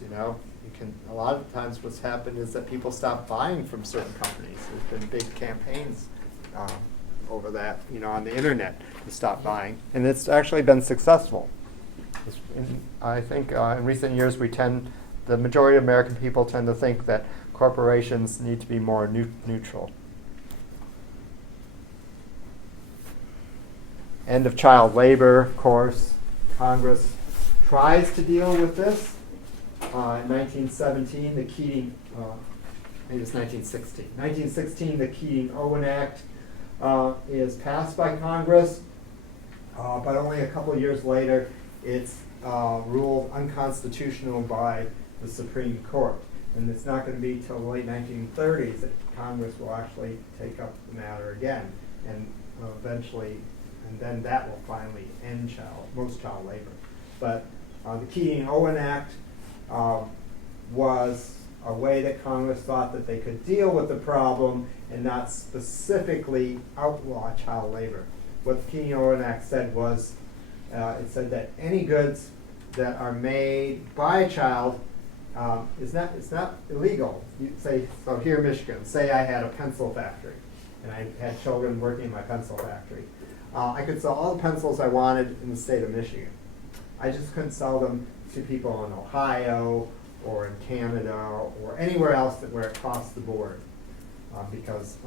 A lot of times what's happened is that people stop buying from certain companies. There's been big campaigns over that, on the internet to stop buying. And it's actually been successful. I think in recent years the majority of American people tend to think that corporations need to be more neutral. End of child labor, of course. Congress tries to deal with this. In 1917, the Keating, maybe it's 1916. 1916, the Keating-Owen Act is passed by Congress, but only a couple of years later, it's ruled unconstitutional by the Supreme Court. And it's not going to be till the late 1930s that Congress will actually take up the matter again, and eventually, and then that will finally end most child labor. But the Keating-Owen Act was a way that Congress thought that they could deal with the problem and not specifically outlaw child labor. What the Keating-Owen Act said was, it said that any goods that are made by a child it's not illegal. You say, so here in Michigan, say I had a pencil factory and I had children working in my pencil factory. I could sell all the pencils I wanted in the state of Michigan. I just couldn't sell them to people in Ohio or in Canada or anywhere else where it crossed the board. Because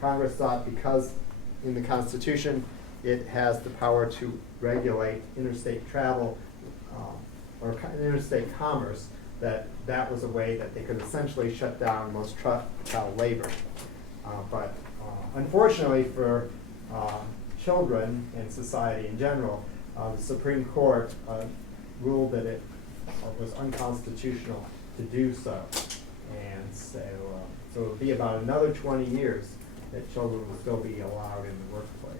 Congress thought because in the Constitution it has the power to regulate interstate travel or interstate commerce, that was a way that they could essentially shut down most child labor. But unfortunately for children and society in general, the Supreme Court ruled that it was unconstitutional to do so. And so it'll be about another 20 years that children will still be allowed in the workplace.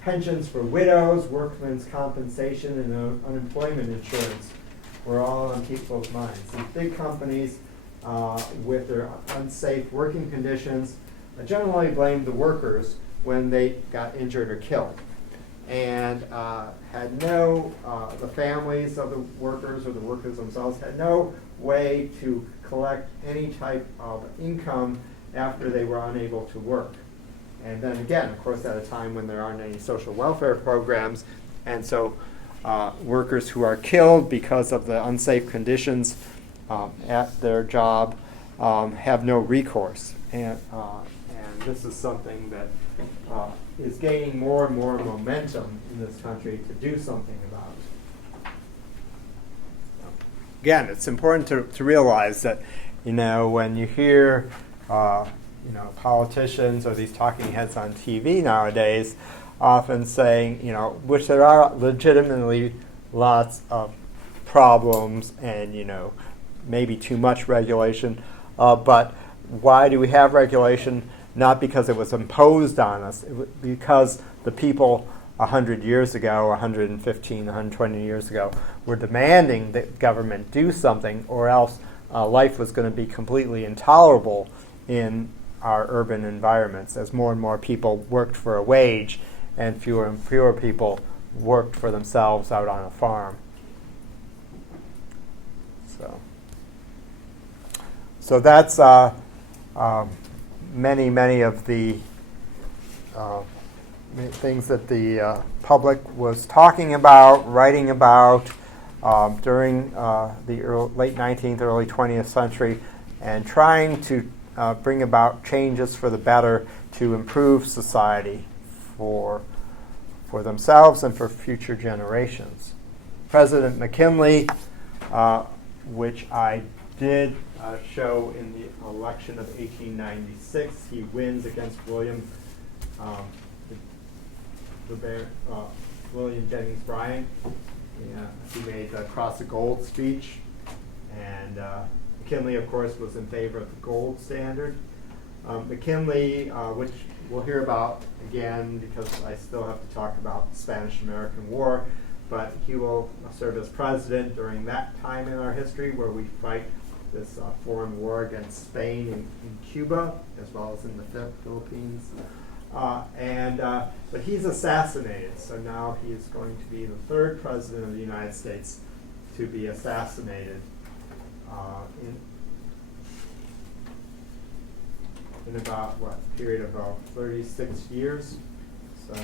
Pensions for widows, workmen's compensation, and unemployment insurance were all on people's minds. These big companies with their unsafe working conditions generally blamed the workers when they got injured or killed, and the families of the workers or the workers themselves had no way to collect any type of income after they were unable to work. And then again, of course, at a time when there aren't any social welfare programs, and so workers who are killed because of the unsafe conditions at their job have no recourse. And this is something that is gaining more and more momentum in this country to do something about it. Again, it's important to realize that, when you hear politicians or these talking heads on TV nowadays often saying, which there are legitimately lots of problems and, maybe too much regulation, but why do we have regulation? Not because it was imposed on us, because the people 100 years ago, 115, 120 years ago, were demanding that government do something, or else life was going to be completely intolerable in our urban environments as more and more people worked for a wage and fewer people worked for themselves out on a farm. So that's many of the things that the public was talking about, writing about during the late 19th, early 20th century, and trying to bring about changes for the better to improve society for themselves and for future generations. President McKinley, which I did show in the election of 1896, he wins against William Jennings Bryan. He made the Cross of Gold speech, and McKinley, of course, was in favor of the gold standard. McKinley, which we'll hear about again because I still have to talk about the Spanish-American War, but he will serve as president during that time in our history where we fight this foreign war against Spain in Cuba, as well as in the Philippines. But he's assassinated, so now he is going to be the third president of the United States to be assassinated in about, period of about 36 years. So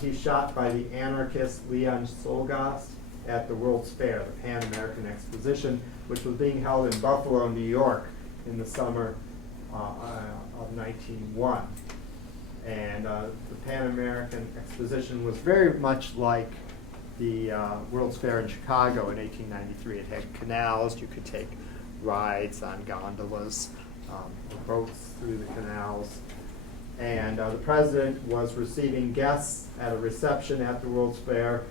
he's shot by the anarchist Leon Solgas at the World's Fair, the Pan American Exposition, which was being held in Buffalo, New York in the summer of 1901. And the Pan American Exposition was very much like the World's Fair in Chicago in 1893. It had canals. You could take rides on gondolas, or boats through the canals. And the president was receiving guests at a reception at the World's Fair,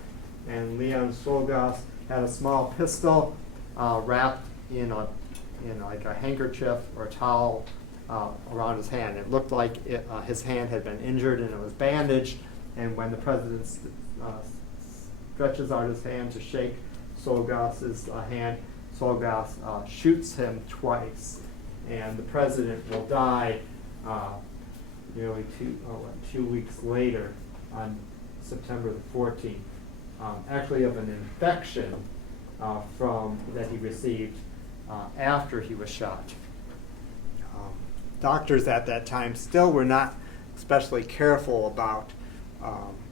and Leon Solgas had a small pistol wrapped in like a handkerchief or a towel around his hand. It looked like his hand had been injured and it was bandaged, and when the president stretches out his hand to shake Solgas's hand, Solgas shoots him twice, and the president will die nearly 2 weeks later on September the 14th, actually of an infection that he received after he was shot. Doctors at that time still were not especially careful about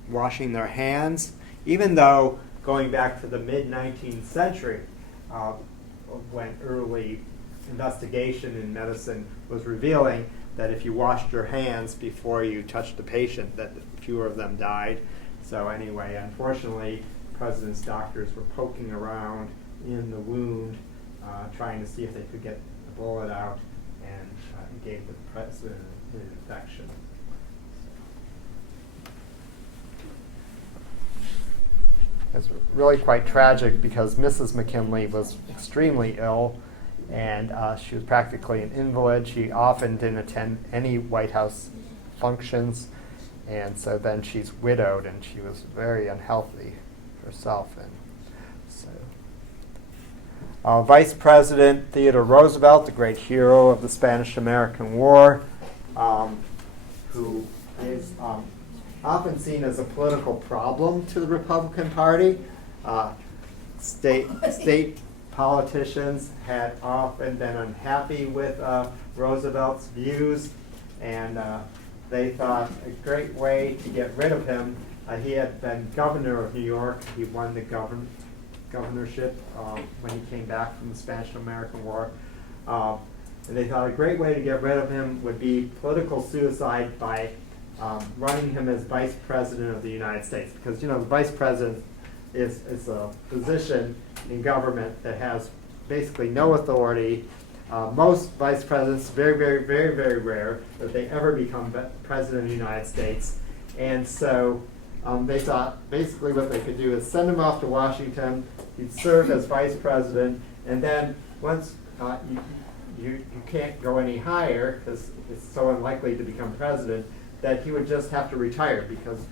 washing their hands, even though going back to the mid-19th century, when early investigation in medicine was revealing that if you washed your hands before you touched the patient, that fewer of them died. So anyway, unfortunately, the president's doctors were poking around in the wound, trying to see if they could get the bullet out, and gave the president an infection. It's really quite tragic because Mrs. McKinley was extremely ill, and she was practically an invalid. She often didn't attend any White House functions, and so then she's widowed, and she was very unhealthy herself. And so, Vice President Theodore Roosevelt, the great hero of the Spanish-American War, who is often seen as a political problem to the Republican Party. State politicians had often been unhappy with Roosevelt's views, and they thought a great way to get rid of him, he had been governor of New York. He won the governorship when he came back from the Spanish-American War. And they thought a great way to get rid of him would be political suicide by running him as vice president of the United States. Because, the vice president is a position in government that has basically no authority. Most vice presidents, very, very, very, very rare that they ever become president of the United States. And so they thought basically what they could do is send him off to Washington. He'd serve as vice president, and then once you can't go any higher because it's so unlikely to become president, that he would just have to retire because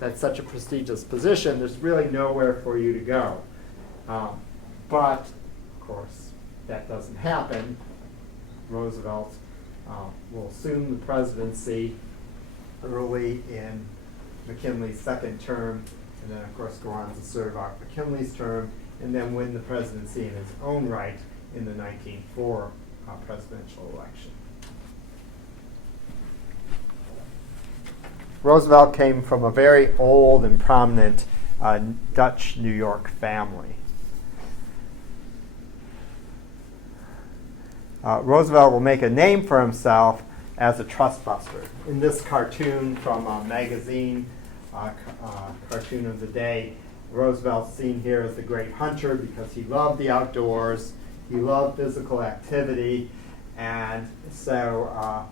that's such a prestigious position. There's really nowhere for you to go. But, of course, that doesn't happen. Roosevelt will assume the presidency early in McKinley's second term, and then, of course, go on to serve out McKinley's term, and then win the presidency in his own right in the 1904 presidential election. Roosevelt came from a very old and prominent Dutch New York family. Roosevelt will make a name for himself as a trust buster. In this cartoon from a magazine, cartoon of the day, Roosevelt's seen here as the great hunter because he loved the outdoors, he loved physical activity, and so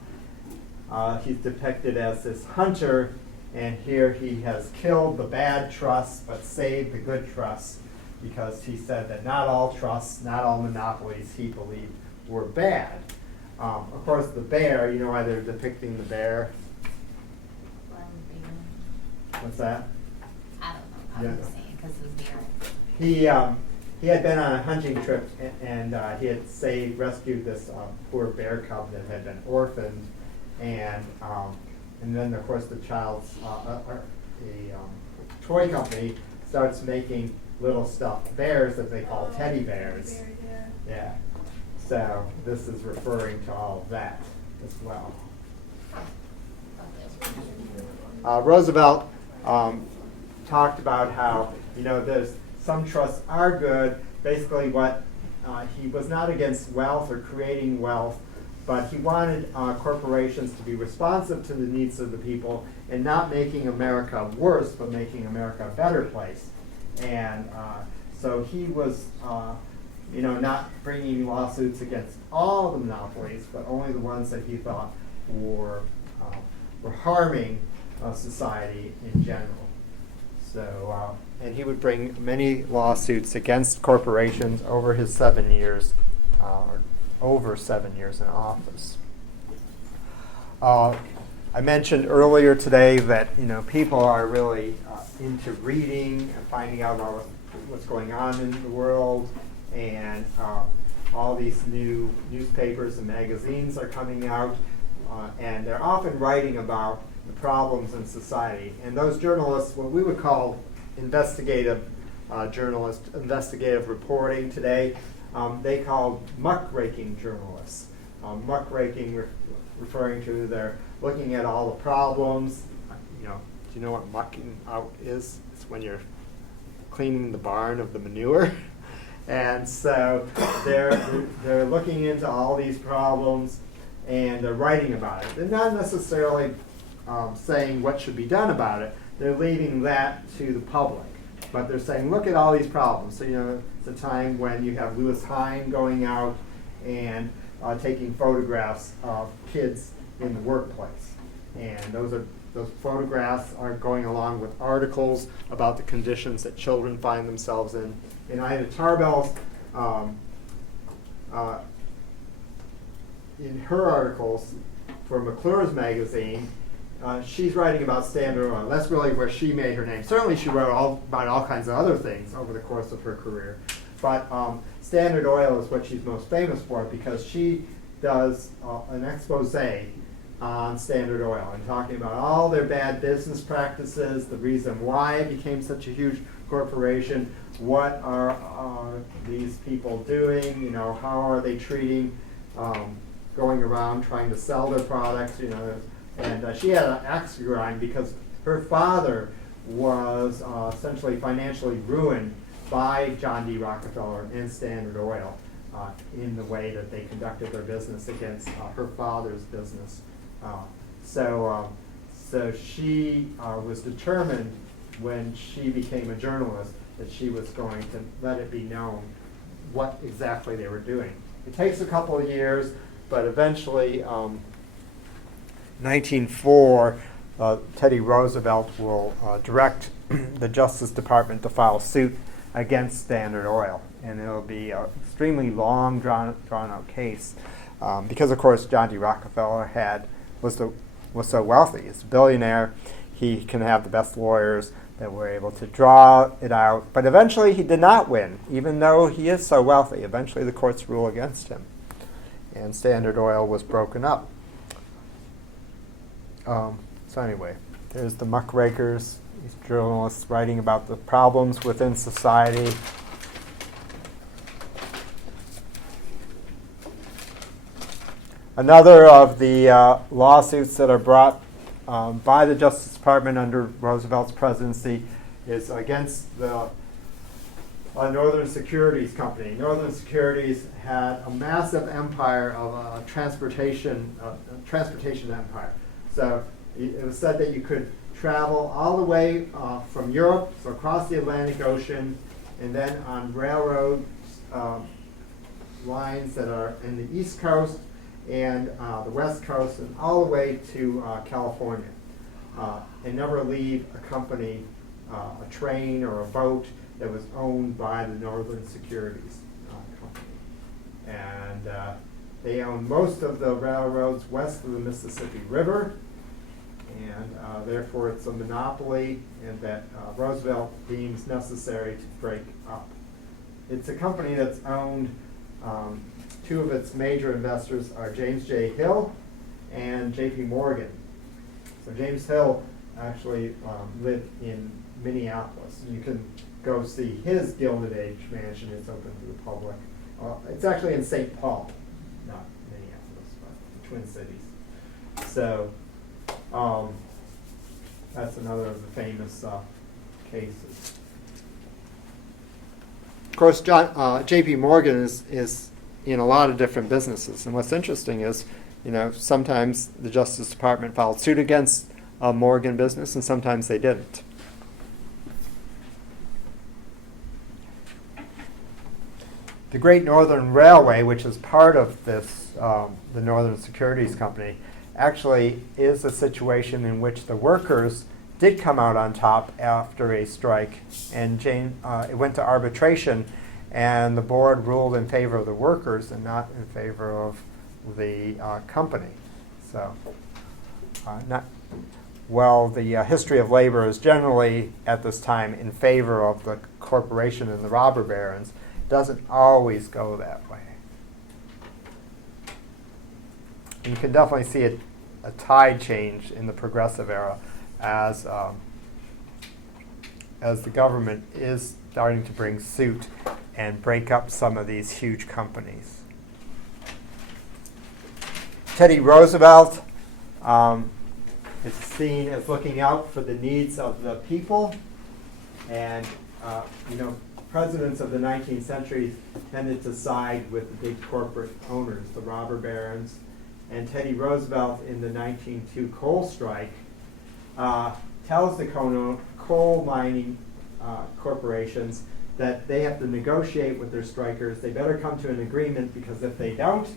he's depicted as this hunter, and here he has killed the bad trusts but saved the good trusts, because he said that not all trusts, not all monopolies he believed were bad. Of course, the bear, you know why they're depicting the bear? What's that? I don't know. I'm just saying because it was bear. He had been on a hunting trip, and he had rescued this poor bear cub that had been orphaned, and then of course the child's toy company starts making little stuffed bears that they call teddy bears. Yeah. So this is referring to all of that. as well. Roosevelt talked about how, there's some trusts are good. Basically, what he was not against wealth or creating wealth, but he wanted corporations to be responsive to the needs of the people and not making America worse, but making America a better place. And so he was, not bringing lawsuits against all the monopolies, but only the ones that he thought were harming society in general. So, and he would bring many lawsuits against corporations over his 7 years, or over 7 years in office. I mentioned earlier today that people are really into reading and finding out about what's going on in the world, and all these new newspapers and magazines are coming out, and they're often writing about the problems in society. And those journalists, what we would call investigative journalists, investigative reporting today, they call muckraking journalists. Muckraking referring to they're looking at all the problems. Do you know what mucking out is? It's when you're cleaning the barn of the manure. And so they're looking into all these problems and they're writing about it. They're not necessarily saying what should be done about it. They're leaving that to the public. But they're saying, look at all these problems. So, it's a time when you have Lewis Hine going out and taking photographs of kids in the workplace. And those photographs are going along with articles about the conditions that children find themselves in. And Ida Tarbell's, in her articles for McClure's magazine, she's writing about Standard Oil. That's really where she made her name. Certainly she wrote about all kinds of other things over the course of her career. But Standard Oil is what she's most famous for because she does an expose on Standard Oil and talking about all their bad business practices, the reason why it became such a huge corporation, what are these people doing, how are they treating, going around trying to sell their products, and she had an axe to grind because her father was essentially financially ruined by John D. Rockefeller and Standard Oil in the way that they conducted their business against her father's business. So she was determined when she became a journalist that she was going to let it be known what exactly they were doing. It takes a couple of years, but eventually, 1904, Teddy Roosevelt will direct the Justice Department to file suit against Standard Oil, and it'll be an extremely long, drawn-out case because, of course, John D. Rockefeller was so wealthy. He's a billionaire. He can have the best lawyers that were able to draw it out. But eventually he did not win, even though he is so wealthy. Eventually the courts rule against him. And Standard Oil was broken up. So anyway, there's the muckrakers, these journalists writing about the problems within society. Another of the lawsuits that are brought by the Justice Department under Roosevelt's presidency is against the Northern Securities Company. Northern Securities had a massive empire of a transportation empire. So it was said that you could travel all the way from Europe, so across the Atlantic Ocean, and then on railroad lines that are in the East Coast and the West Coast, and all the way to California, and never leave a company, a train or a boat that was owned by the Northern Securities Company. And they own most of the railroads west of the Mississippi River, and therefore it's a monopoly, and that Roosevelt deems necessary to break up. It's a company that's owned, two of its major investors are James J. Hill and J.P. Morgan. So James Hill actually lived in Minneapolis. You can go see his Gilded Age mansion. It's open to the public. It's actually in St. Paul, not Minneapolis, but the Twin Cities. So that's another of the famous cases. Of course, J.P. Morgan is in a lot of different businesses, and what's interesting is, sometimes the Justice Department filed suit against a Morgan business, and sometimes they didn't. The Great Northern Railway, which is part of this, the Northern Securities Company, actually is a situation in which the workers did come out on top after a strike, and it went to arbitration, and the board ruled in favor of the workers and not in favor of the company. So, the history of labor is generally at this time in favor of the corporation and the robber barons. Doesn't always go that way. And you can definitely see a tide change in the progressive era as the government is starting to bring suit and break up some of these huge companies. Teddy Roosevelt is seen as looking out for the needs of the people, and presidents of the 19th century tended to side with the big corporate owners, the robber barons. And Teddy Roosevelt, in the 1902 coal strike, tells the coal mining corporations that they have to negotiate with their strikers. They better come to an agreement, because if they don't,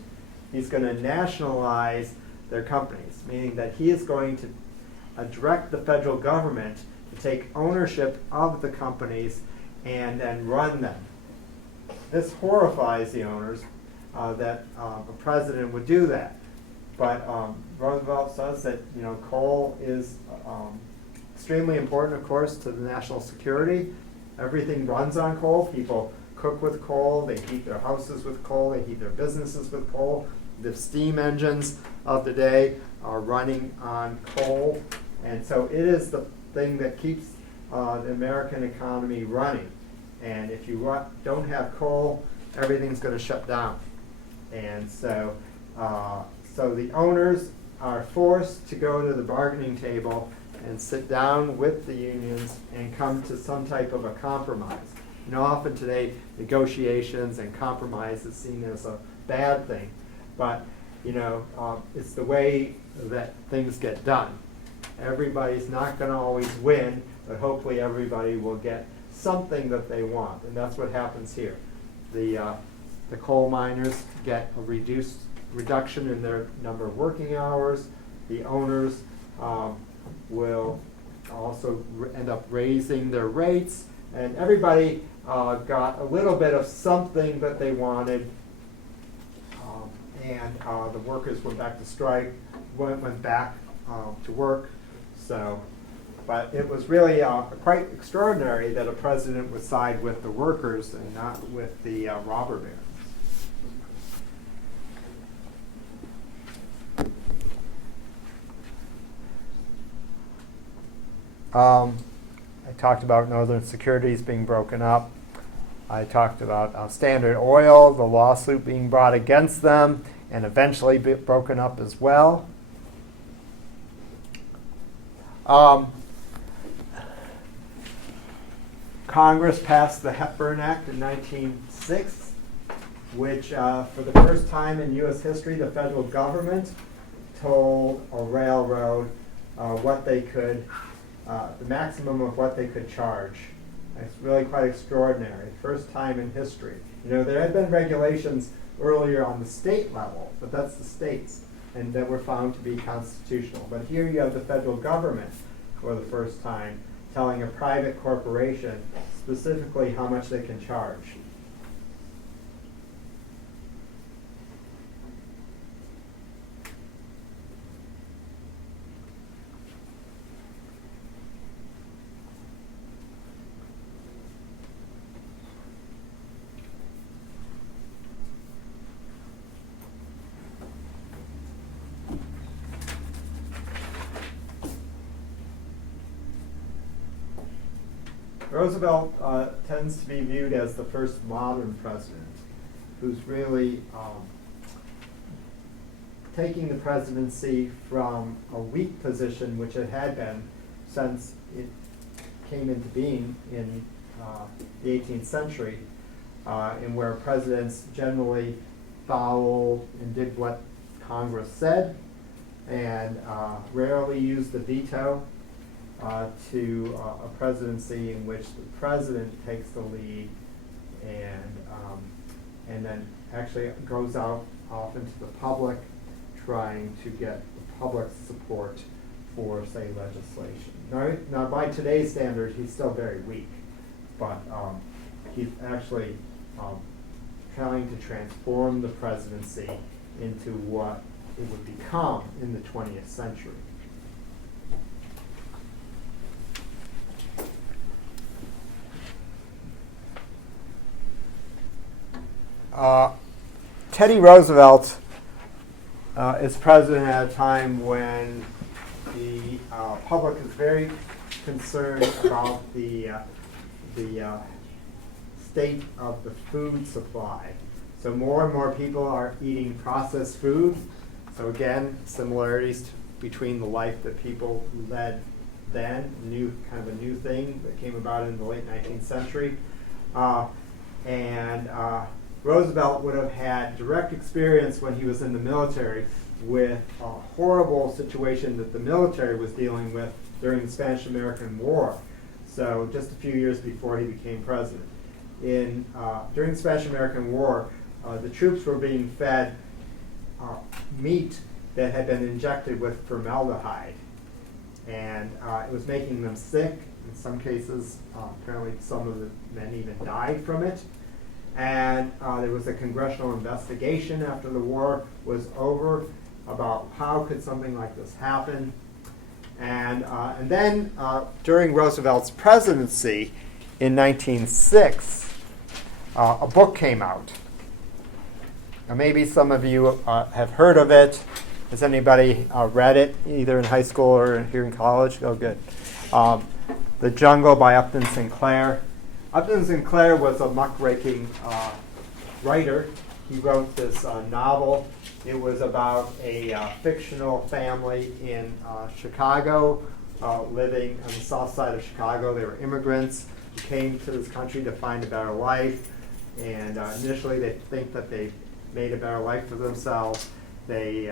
he's going to nationalize their companies, meaning that he is going to direct the federal government to take ownership of the companies and then run them. This horrifies the owners that a president would do that. But Roosevelt says that coal is extremely important, of course, to the national security. Everything runs on coal. People cook with coal. They heat their houses with coal. They heat their businesses with coal. The steam engines of the day are running on coal. And so it is the thing that keeps the American economy running. And if you don't have coal, everything's going to shut down. And so the owners are forced to go to the bargaining table and sit down with the unions and come to some type of a compromise. Often today, negotiations and compromise is seen as a bad thing, but it's the way that things get done. Everybody's not going to always win, but hopefully everybody will get something that they want, and that's what happens here. The coal miners get a reduction in their number of working hours. The owners will also end up raising their rates, and everybody got a little bit of something that they wanted, and the workers went back to strike, went back to work. So, but it was really quite extraordinary that a president would side with the workers and not with the robber barons. I talked about Northern Securities being broken up. I talked about Standard Oil, the lawsuit being brought against them, and eventually broken up as well. Congress passed the Hepburn Act in 1906, which for the first time in U.S. history, the federal government told a railroad what they could, the maximum of what they could charge. It's really quite extraordinary. First time in history. There had been regulations earlier on the state level, but that's the states, and that were found to be constitutional. But here you have the federal government for the first time telling a private corporation specifically how much they can charge. Roosevelt tends to be viewed as the first modern president who's really taking the presidency from a weak position, which it had been since it came into being in the 18th century, and where presidents generally followed and did what Congress said, and rarely used the veto, to a presidency in which the president takes the lead and then actually goes out off into the public trying to get the public's support for, say, legislation. Now by today's standard, he's still very weak, but he's actually trying to transform the presidency into what it would become in the 20th century. Teddy Roosevelt is president at a time when the public is very concerned about the state of the food supply. So more and more people are eating processed food. So again, similarities between the life that people led then, kind of a new thing that came about in the late 19th century. Roosevelt would have had direct experience when he was in the military with a horrible situation that the military was dealing with during the Spanish-American War. So just a few years before he became president. During the Spanish-American War, the troops were being fed meat that had been injected with formaldehyde. And it was making them sick. In some cases, apparently some of the men even died from it. And there was a congressional investigation after the war was over about how could something like this happen. And then during Roosevelt's presidency in 1906, a book came out. Now maybe some of you have heard of it. Has anybody read it, either in high school or here in college? Oh, good. The Jungle by Upton Sinclair. Upton Sinclair was a muckraking writer. He wrote this novel. It was about a fictional family in Chicago, living on the south side of Chicago. They were immigrants who came to this country to find a better life. And initially they think that they made a better life for themselves. They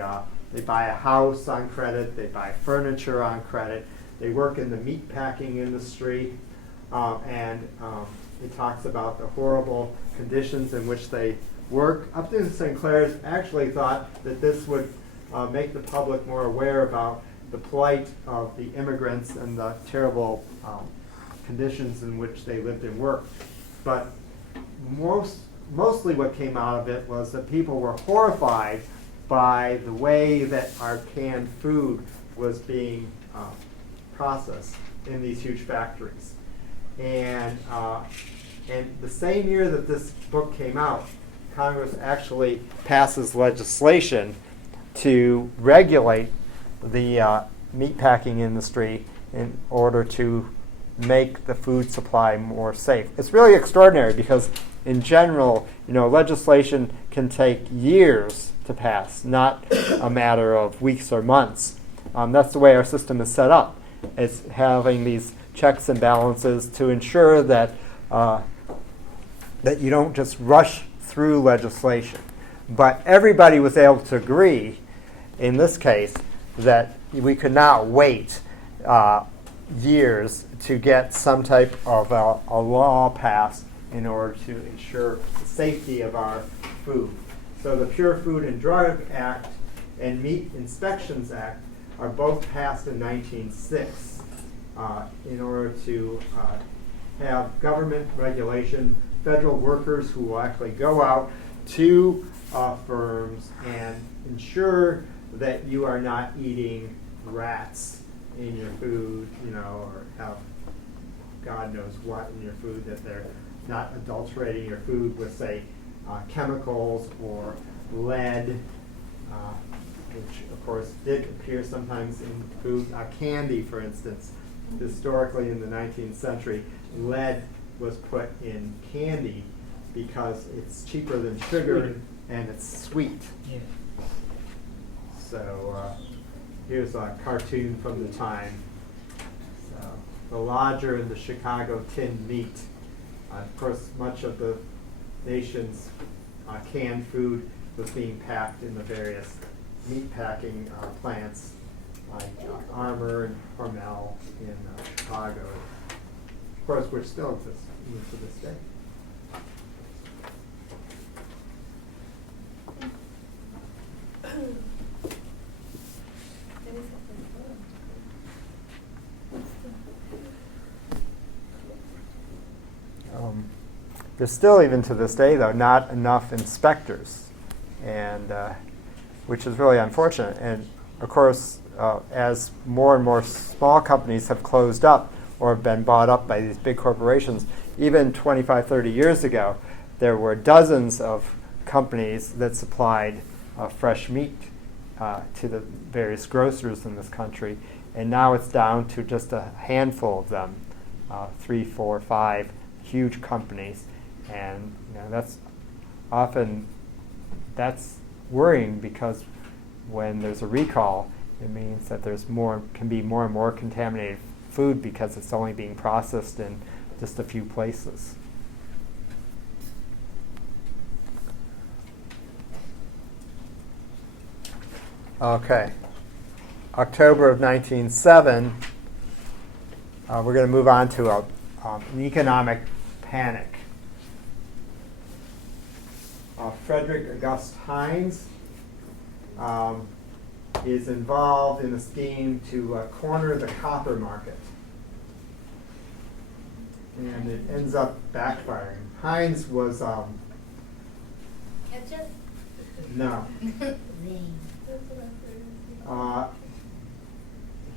buy a house on credit. They buy furniture on credit. They work in the meatpacking industry. It talks about the horrible conditions in which they work. Upton Sinclair actually thought that this would make the public more aware about the plight of the immigrants and the terrible conditions in which they lived and worked. But mostly what came out of it was that people were horrified by the way that our canned food was being processed in these huge factories. And the same year that this book came out, Congress actually passes legislation to regulate the meatpacking industry in order to make the food supply more safe. It's really extraordinary because in general, legislation can take years to pass, not a matter of weeks or months. That's the way our system is set up. It's having these checks and balances to ensure that that you don't just rush through legislation. But everybody was able to agree, in this case, that we could not wait years to get some type of a law passed in order to ensure the safety of our food. So the Pure Food and Drug Act and Meat Inspections Act are both passed in 1906 in order to have government regulation, federal workers who will actually go out to firms and ensure that you are not eating rats in your food, or have God knows what in your food, that they're not adulterating your food with, say, chemicals or lead, which of course did appear sometimes in food. Candy, for instance, historically in the 19th century, lead was put in candy because it's cheaper than sugar and it's sweet. Yeah. So here's a cartoon from the time. So the lodger in the Chicago tinned meat. Of course, much of the nation's canned food was being packed in the various meat packing plants like Armour and Hormel in Chicago. Of course, which still exists even to this day. There's still, even to this day, though, not enough inspectors, and which is really unfortunate. And of course, as more and more small companies have closed up or have been bought up by these big corporations, even 25, 30 years ago, there were dozens of companies that supplied fresh meat to the various grocers in this country, and now it's down to just a handful of them, 3, 4, 5 huge companies. And that's worrying, because when there's a recall, it means that can be more and more contaminated food because it's only being processed in just a few places. Okay, October of 1907. We're going to move on to an economic panic. Frederick August Heinz is involved in a scheme to corner the copper market. And it ends up backfiring. Heinz was, Ketchup? no. Zing.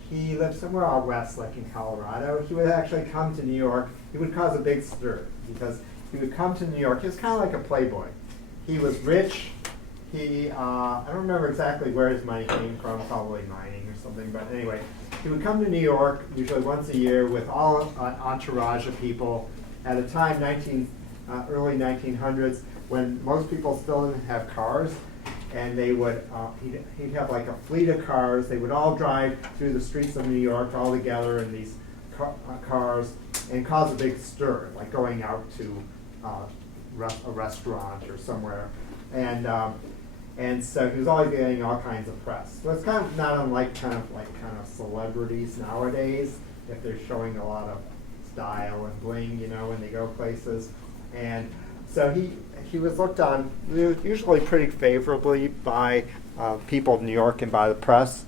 He lived somewhere out west, like in Colorado. He would actually come to New York. He would cause a big stir, because he would come to New York. He was kind of like a playboy. He was rich. I don't remember exactly where his money came from, probably mining or something. But anyway, he would come to New York usually once a year with all an entourage of people. At a time, early 1900s, when most people still didn't have cars, and they would, he'd have like a fleet of cars. They would all drive through the streets of New York all together in these cars and cause a big stir, like going out to a restaurant or somewhere. And so he was always getting all kinds of press. So it's kind of not unlike kind of celebrities nowadays, if they're showing a lot of style and bling, when they go places. And so he was looked on usually pretty favorably by people of New York and by the press.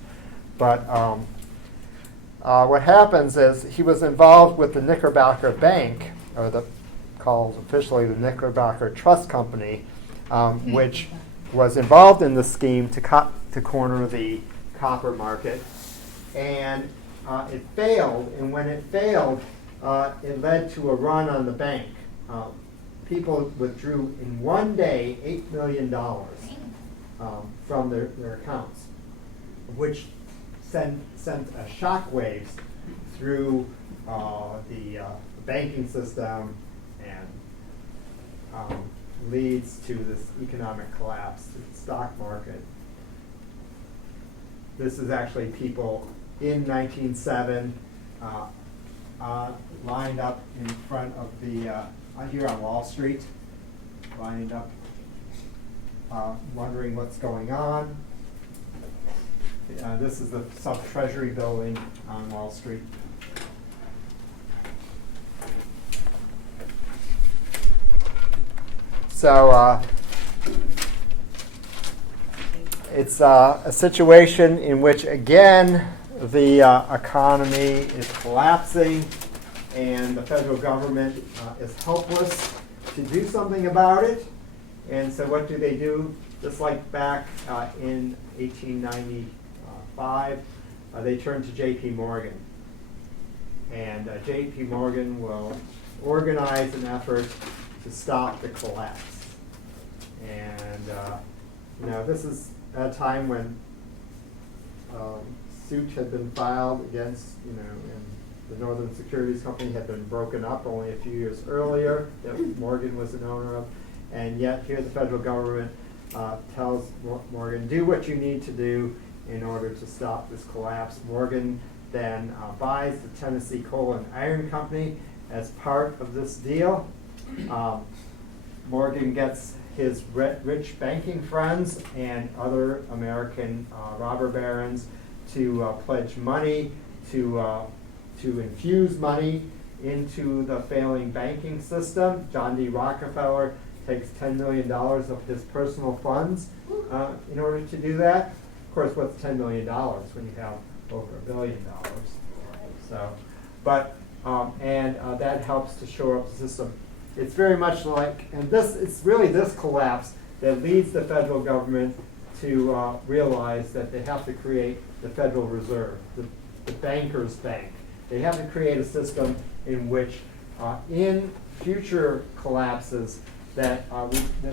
But what happens is he was involved with the Knickerbocker Bank, or called officially the Knickerbocker Trust Company, which was involved in the scheme to corner the copper market. And it failed, and when it failed, it led to a run on the bank. People withdrew in one day $8 million from their accounts, which sent shockwaves through the banking system and leads to this economic collapse to the stock market. This is actually people in 1907 lined up in front of the here on Wall Street, lined up, wondering what's going on. This is the Sub-Treasury building on Wall Street. So it's a situation in which, again, the economy is collapsing, and the federal government is helpless to do something about it. And so what do? Just like back in 1895, they turn to J.P. Morgan. And J.P. Morgan will organize an effort to stop the collapse. And this is at a time when suit had been filed against, and the Northern Securities Company had been broken up only a few years earlier, that Morgan was an owner of. And yet here the federal government tells Morgan, do what you need to do in order to stop this collapse. Morgan then buys the Tennessee Coal and Iron Company as part of this deal. Morgan gets his rich banking friends and other American robber barons to pledge money, to infuse money into the failing banking system. John D. Rockefeller takes $10 million of his personal funds in order to do that. Of course, what's $10 million when you have over $1 billion? So, but that helps to shore up the system. It's very much like, and it's really this collapse that leads the federal government to realize that they have to create the Federal Reserve, the banker's bank. They have to create a system in which, in future collapses, that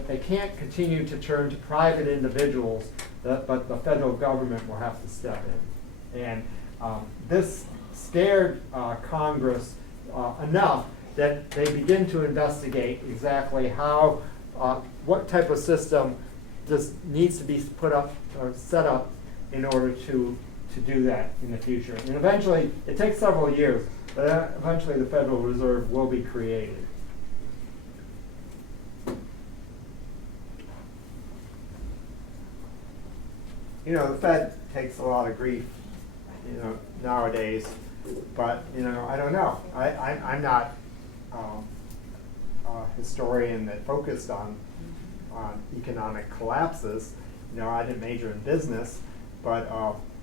they can't continue to turn to private individuals, but the federal government will have to step in. And this scared Congress enough that they begin to investigate exactly how, what type of system just needs to be put up or set up in order to do that in the future. And eventually, it takes several years, but eventually the Federal Reserve will be created. You know, the Fed takes a lot of grief, you know, nowadays, but, you know, I don't know. I'm not a historian that focused on economic collapses. You know, I didn't major in business, but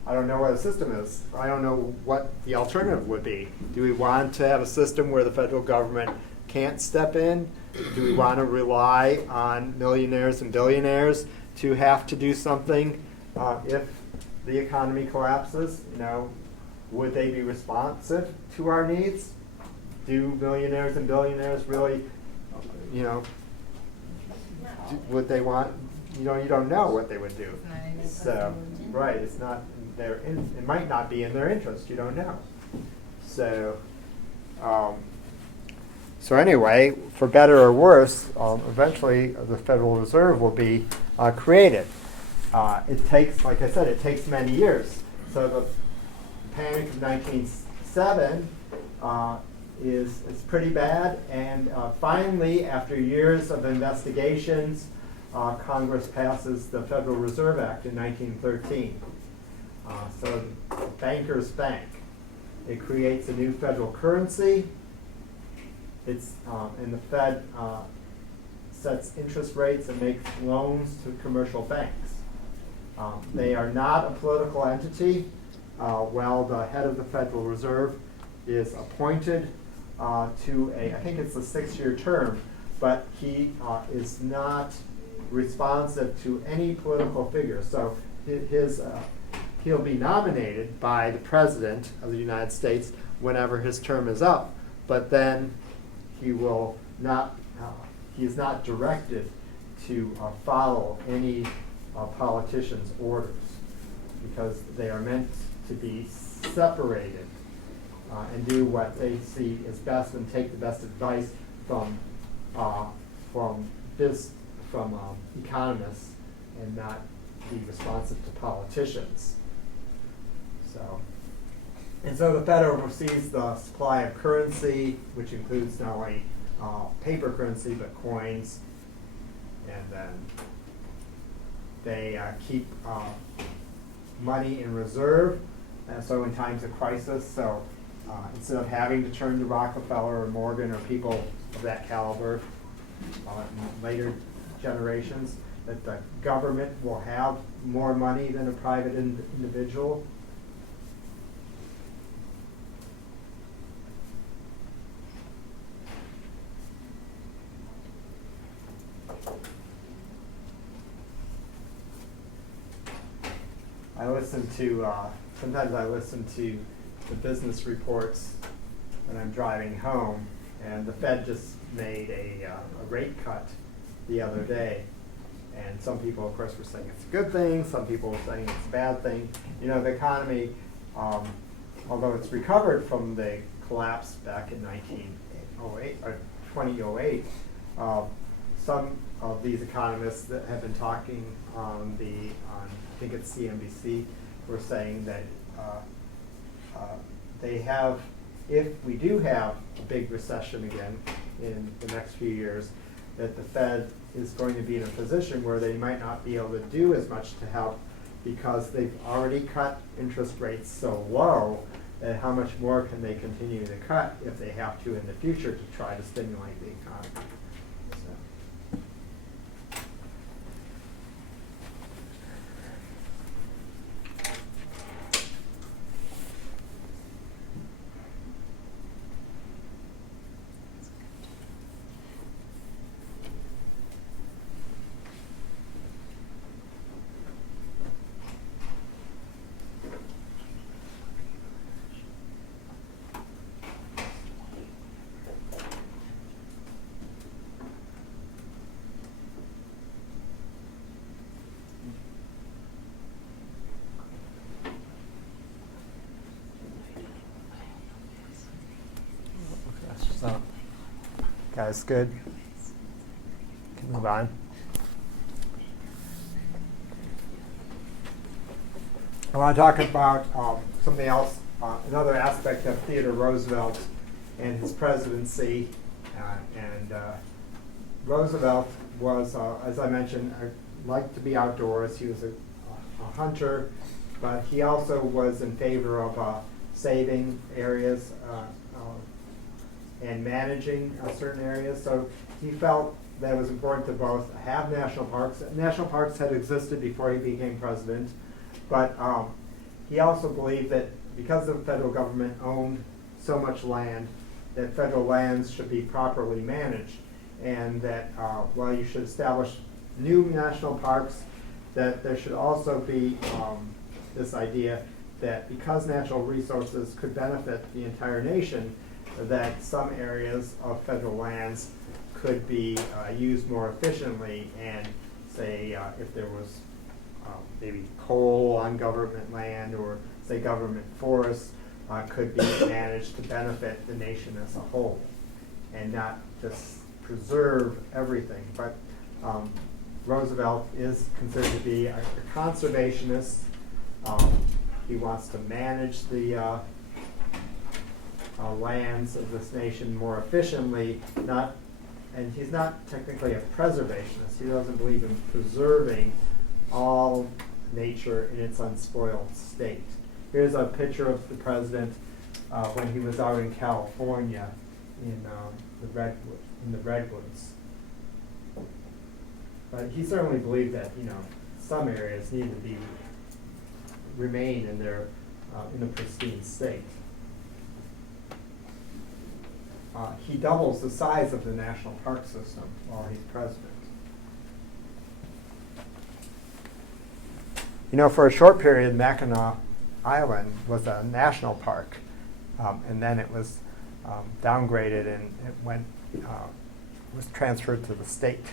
I don't know what a system is. I don't know what the alternative would be. Do we want to have a system where the federal government can't step in? Do we want to rely on millionaires and billionaires to have to do something if the economy collapses? You know, would they be responsive to our needs? Do millionaires and billionaires really, you know, would they want, you know, you don't know what they would do. So, right, it's not it might not be in their interest, you don't know. So, so anyway, for better or worse, eventually the Federal Reserve will be created. It takes, like I said, it takes many years. So the Panic of 1907 is pretty bad, and finally, after years of investigations, Congress passes the Federal Reserve Act in 1913. So the banker's bank. It creates a new federal currency. It's and the Fed sets interest rates and makes loans to commercial banks. They are not a political entity. While the head of the Federal Reserve is appointed to I think it's a 6-year term, but he is not responsive to any political figure. So he'll be nominated by the President of the United States whenever his term is up, but then he will not, he is not directed to follow any politician's orders, because they are meant to be separated and do what they see as best and take the best advice from economists, and not be responsive to politicians. So the Fed oversees the supply of currency, which includes not only paper currency but coins, and then they keep money in reserve. And so in times of crisis, so instead of having to turn to Rockefeller or Morgan or people of that caliber in later generations, that the government will have more money than a private individual. I listen to, sometimes I listen to the business reports when I'm driving home, and the Fed just made a rate cut the other day. And some people, of course, were saying it's a good thing. Some people were saying it's a bad thing. You know, the economy, although it's recovered from the collapse back in 1908 or 2008, some of these economists that have been talking on I think it's CNBC, were saying that they have, if we do have a big recession again in the next few years, that the Fed is going to be in a position where they might not be able to do as much to help because they've already cut interest rates so low that how much more can they continue to cut if they have to in the future to try to stimulate the economy. So, guys, good? Can move on. I want to talk about something else, another aspect of Theodore Roosevelt and his presidency. Roosevelt was, as I mentioned, liked to be outdoors. He was a hunter, but he also was in favor of saving areas and managing certain areas. So he felt that it was important to both have national parks. National parks had existed before he became president, but he also believed that because the federal government owned so much land, that federal lands should be properly managed, and that while you should establish new national parks, that there should also be this idea that because natural resources could benefit the entire nation, that some areas of federal lands could be used more efficiently, and say if there was maybe coal on government land, or say government forests could be managed to benefit the nation as a whole and not just preserve everything. But Roosevelt is considered to be a conservationist. He wants to manage the lands of this nation more efficiently, and he's not technically a preservationist. He doesn't believe in preserving all nature in its unspoiled state. Here's a picture of the president when he was out in California in the redwoods. But he certainly believed that some areas need to remain in their in a pristine state. He doubles the size of the national park system while he's president. For a short period, Mackinac Island was a national park, and then it was downgraded and it was transferred to the state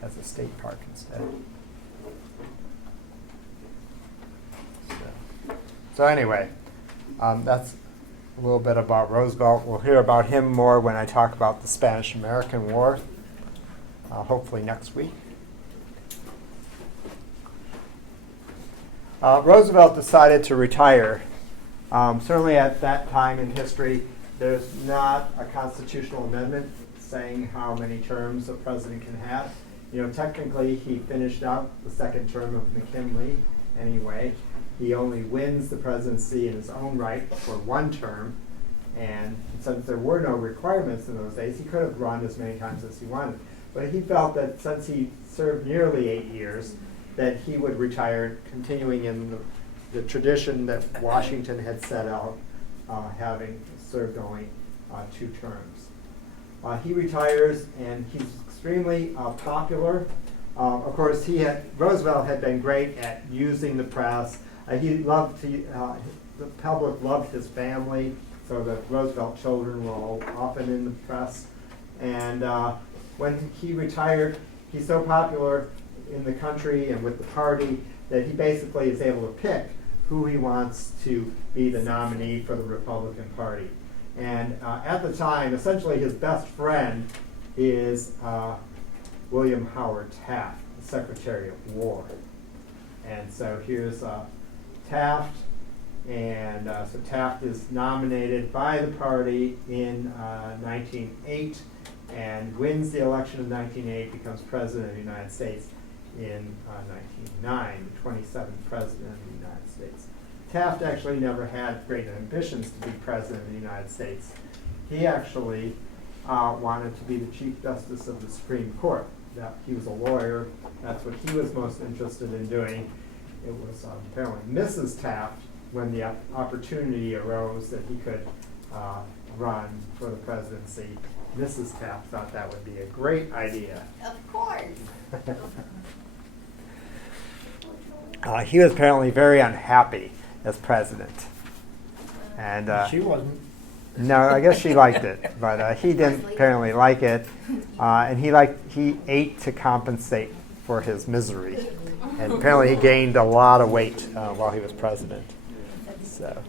as a state park instead. So anyway, that's a little bit about Roosevelt. We'll hear about him more when I talk about the Spanish-American War, hopefully next week. Roosevelt decided to retire. Certainly at that time in history, there's not a constitutional amendment saying how many terms a president can have. Technically, he finished out the second term of McKinley anyway. He only wins the presidency in his own right for one term, and since there were no requirements in those days, he could have run as many times as he wanted. But he felt that since he served nearly 8 years, that he would retire, continuing in the tradition that Washington had set out, having served only 2 terms. He retires, and he's extremely popular. Of course, Roosevelt had been great at using the press. The public loved his family, so the Roosevelt children were all often in the press. And when he retired, he's so popular in the country and with the party that he basically is able to pick who he wants to be the nominee for the Republican Party. And at the time, essentially his best friend is William Howard Taft, the Secretary of War. And so here's Taft Taft. And so Taft is nominated by the party in 1908 and wins the election of 1908, becomes president of the United States in 1909, the 27th president of the United States. Taft actually never had great ambitions to be president of the United States. He actually wanted to be the Chief Justice of the Supreme Court. He was a lawyer. That's what he was most interested in doing. It was apparently Mrs. Taft, when the opportunity arose that he could run for the presidency. Mrs. Taft thought that would be a great idea. Of course. He was apparently very unhappy as president. And She wasn't. no, I guess she liked it, but he didn't apparently like it. And he ate to compensate for his misery. And apparently he gained a lot of weight while he was president. So,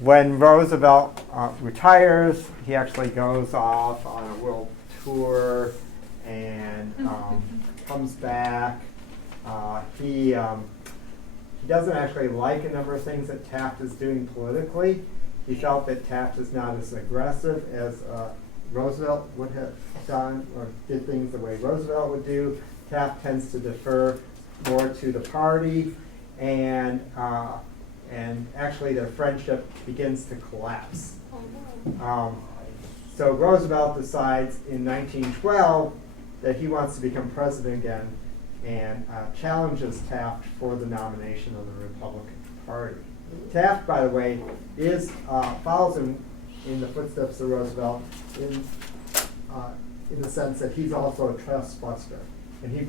when Roosevelt retires, he actually goes off on a world tour and comes back. He doesn't actually like a number of things that Taft is doing politically. He felt that Taft is not as aggressive as Roosevelt would have done, or did things the way Roosevelt would do. Taft tends to defer more to the party, and actually their friendship begins to collapse. So Roosevelt decides in 1912 that he wants to become president again, and challenges Taft for the nomination of the Republican Party. Taft, by the way, follows in the footsteps of Roosevelt in the sense that he's also a trust buster, and he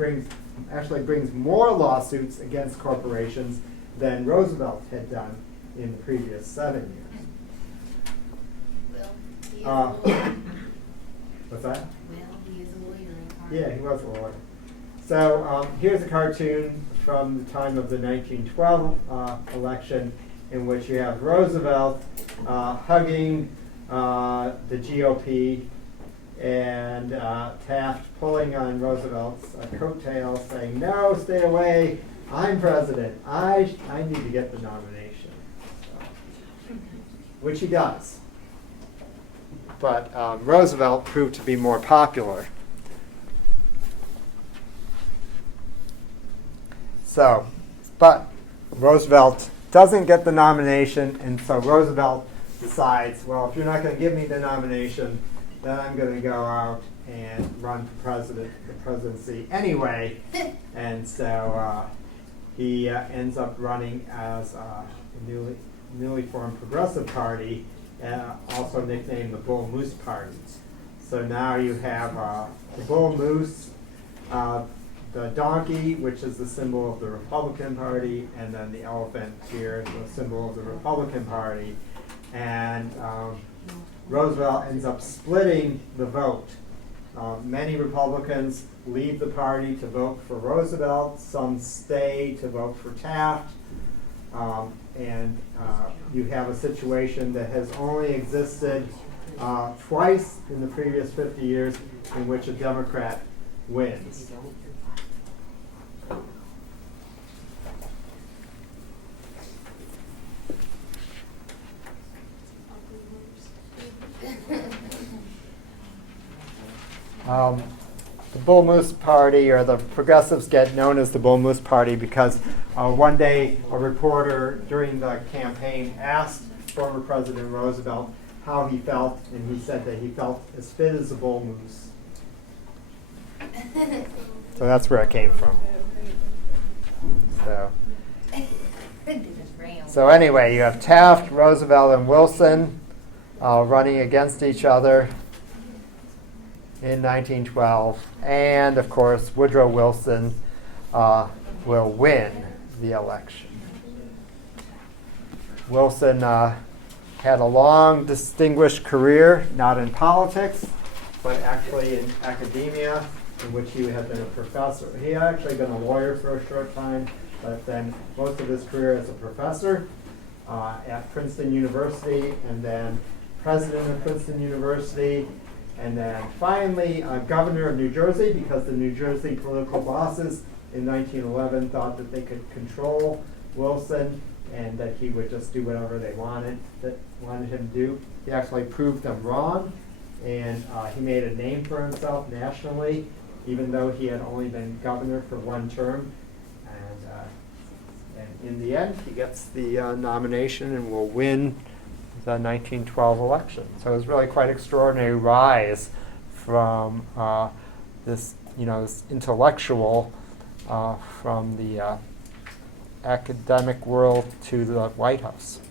actually brings more lawsuits against corporations than Roosevelt had done in the previous 7 years. Well, he is a lawyer. What's that? Well, he is a lawyer in part. Yeah, he was a lawyer. So here's a cartoon from the time of the 1912 election, in which you have Roosevelt hugging the GOP, and Taft pulling on Roosevelt's coattails, saying, "No, stay away. I'm president. I need to get the nomination," which he does. But Roosevelt proved to be more popular. So, but Roosevelt doesn't get the nomination, and so Roosevelt decides, well, if you're not going to give me the nomination, then I'm going to go out and run for the presidency anyway. And so he ends up running as a newly formed Progressive Party, also nicknamed the Bull Moose Party. So now you have the Bull Moose, the donkey, which is the symbol of the Republican Party, and then the elephant here, the symbol of the Republican Party. And Roosevelt ends up splitting the vote. Many Republicans leave the party to vote for Roosevelt. Some stay to vote for Taft. And you have a situation that has only existed twice in the previous 50 years in which a Democrat wins. The Bull Moose Party, or the Progressives, get known as the Bull Moose Party because one day a reporter during the campaign asked former President Roosevelt how he felt, and he said that he felt as fit as a bull moose. So that's where it came from. So anyway, you have Taft, Roosevelt, and Wilson running against each other in 1912, and of course Woodrow Wilson will win the election. Wilson had a long, distinguished career, not in politics, but actually in academia, in which he had been a professor. He had actually been a lawyer for a short time, but then most of his career as a professor at Princeton University, and then president of Princeton University, and then finally governor of New Jersey, because the New Jersey political bosses in 1911 thought that they could control Wilson and that he would just do whatever they wanted him to do. He actually proved them wrong, and he made a name for himself nationally, even though he had only been governor for one term. And in the end, he gets the nomination and will win the 1912 election. So it was really quite extraordinary rise from this intellectual from the academic world to the White House.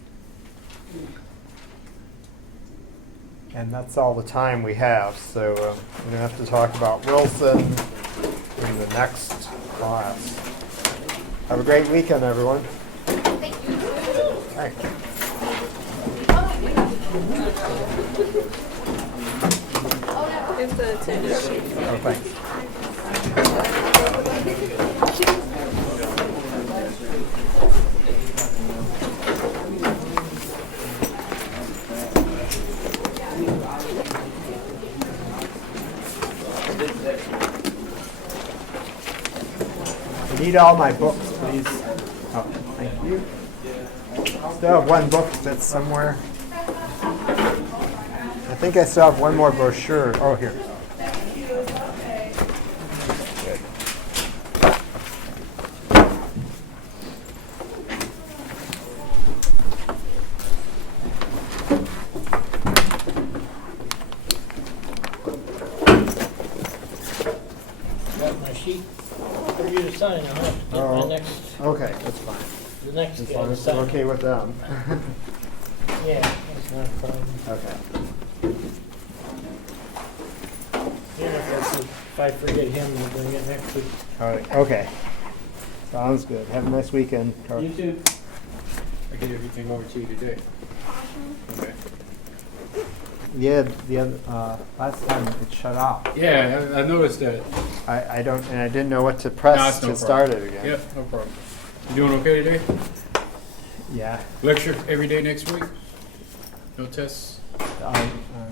And that's all the time we have. So we're going to have to talk about Wilson in the next class. Have a great weekend, everyone. Thank you. Thank you. It's the attendance sheet. Oh, thanks. I need all my books, please. Oh, thank you. Still have one book that's somewhere. I think I still have one more brochure. Oh, here. Good. Got my sheet for you to sign. I'll have to get Oh, my next, okay, that's fine. the next As guy long to as it's sign. okay with them. Yeah, that's not a problem. Okay. If I forget him, I'll bring it next week. All right. Okay. Sounds good. Have a nice weekend. Carl. You too. I get everything over to you today. Okay. Yeah, the other, last time it shut off. Yeah, I noticed that. I didn't know what to No, press it's no to start problem. it again. Yep, no problem. You doing okay today? Yeah. Lecture every day next week? No tests?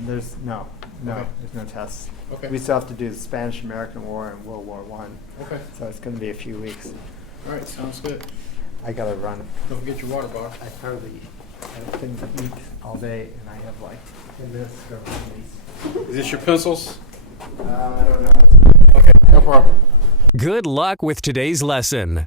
There's no, Okay. there's no tests. Okay. We still have to do the Spanish-American War and World War I, Okay. so it's going to be a few weeks. All right, sounds good. I gotta run. Don't forget your water bottle. I hardly have things to eat all day, and I have like 10 minutes to go run these. Is this your pencils? I don't know. Okay, no problem. Good luck with today's lesson.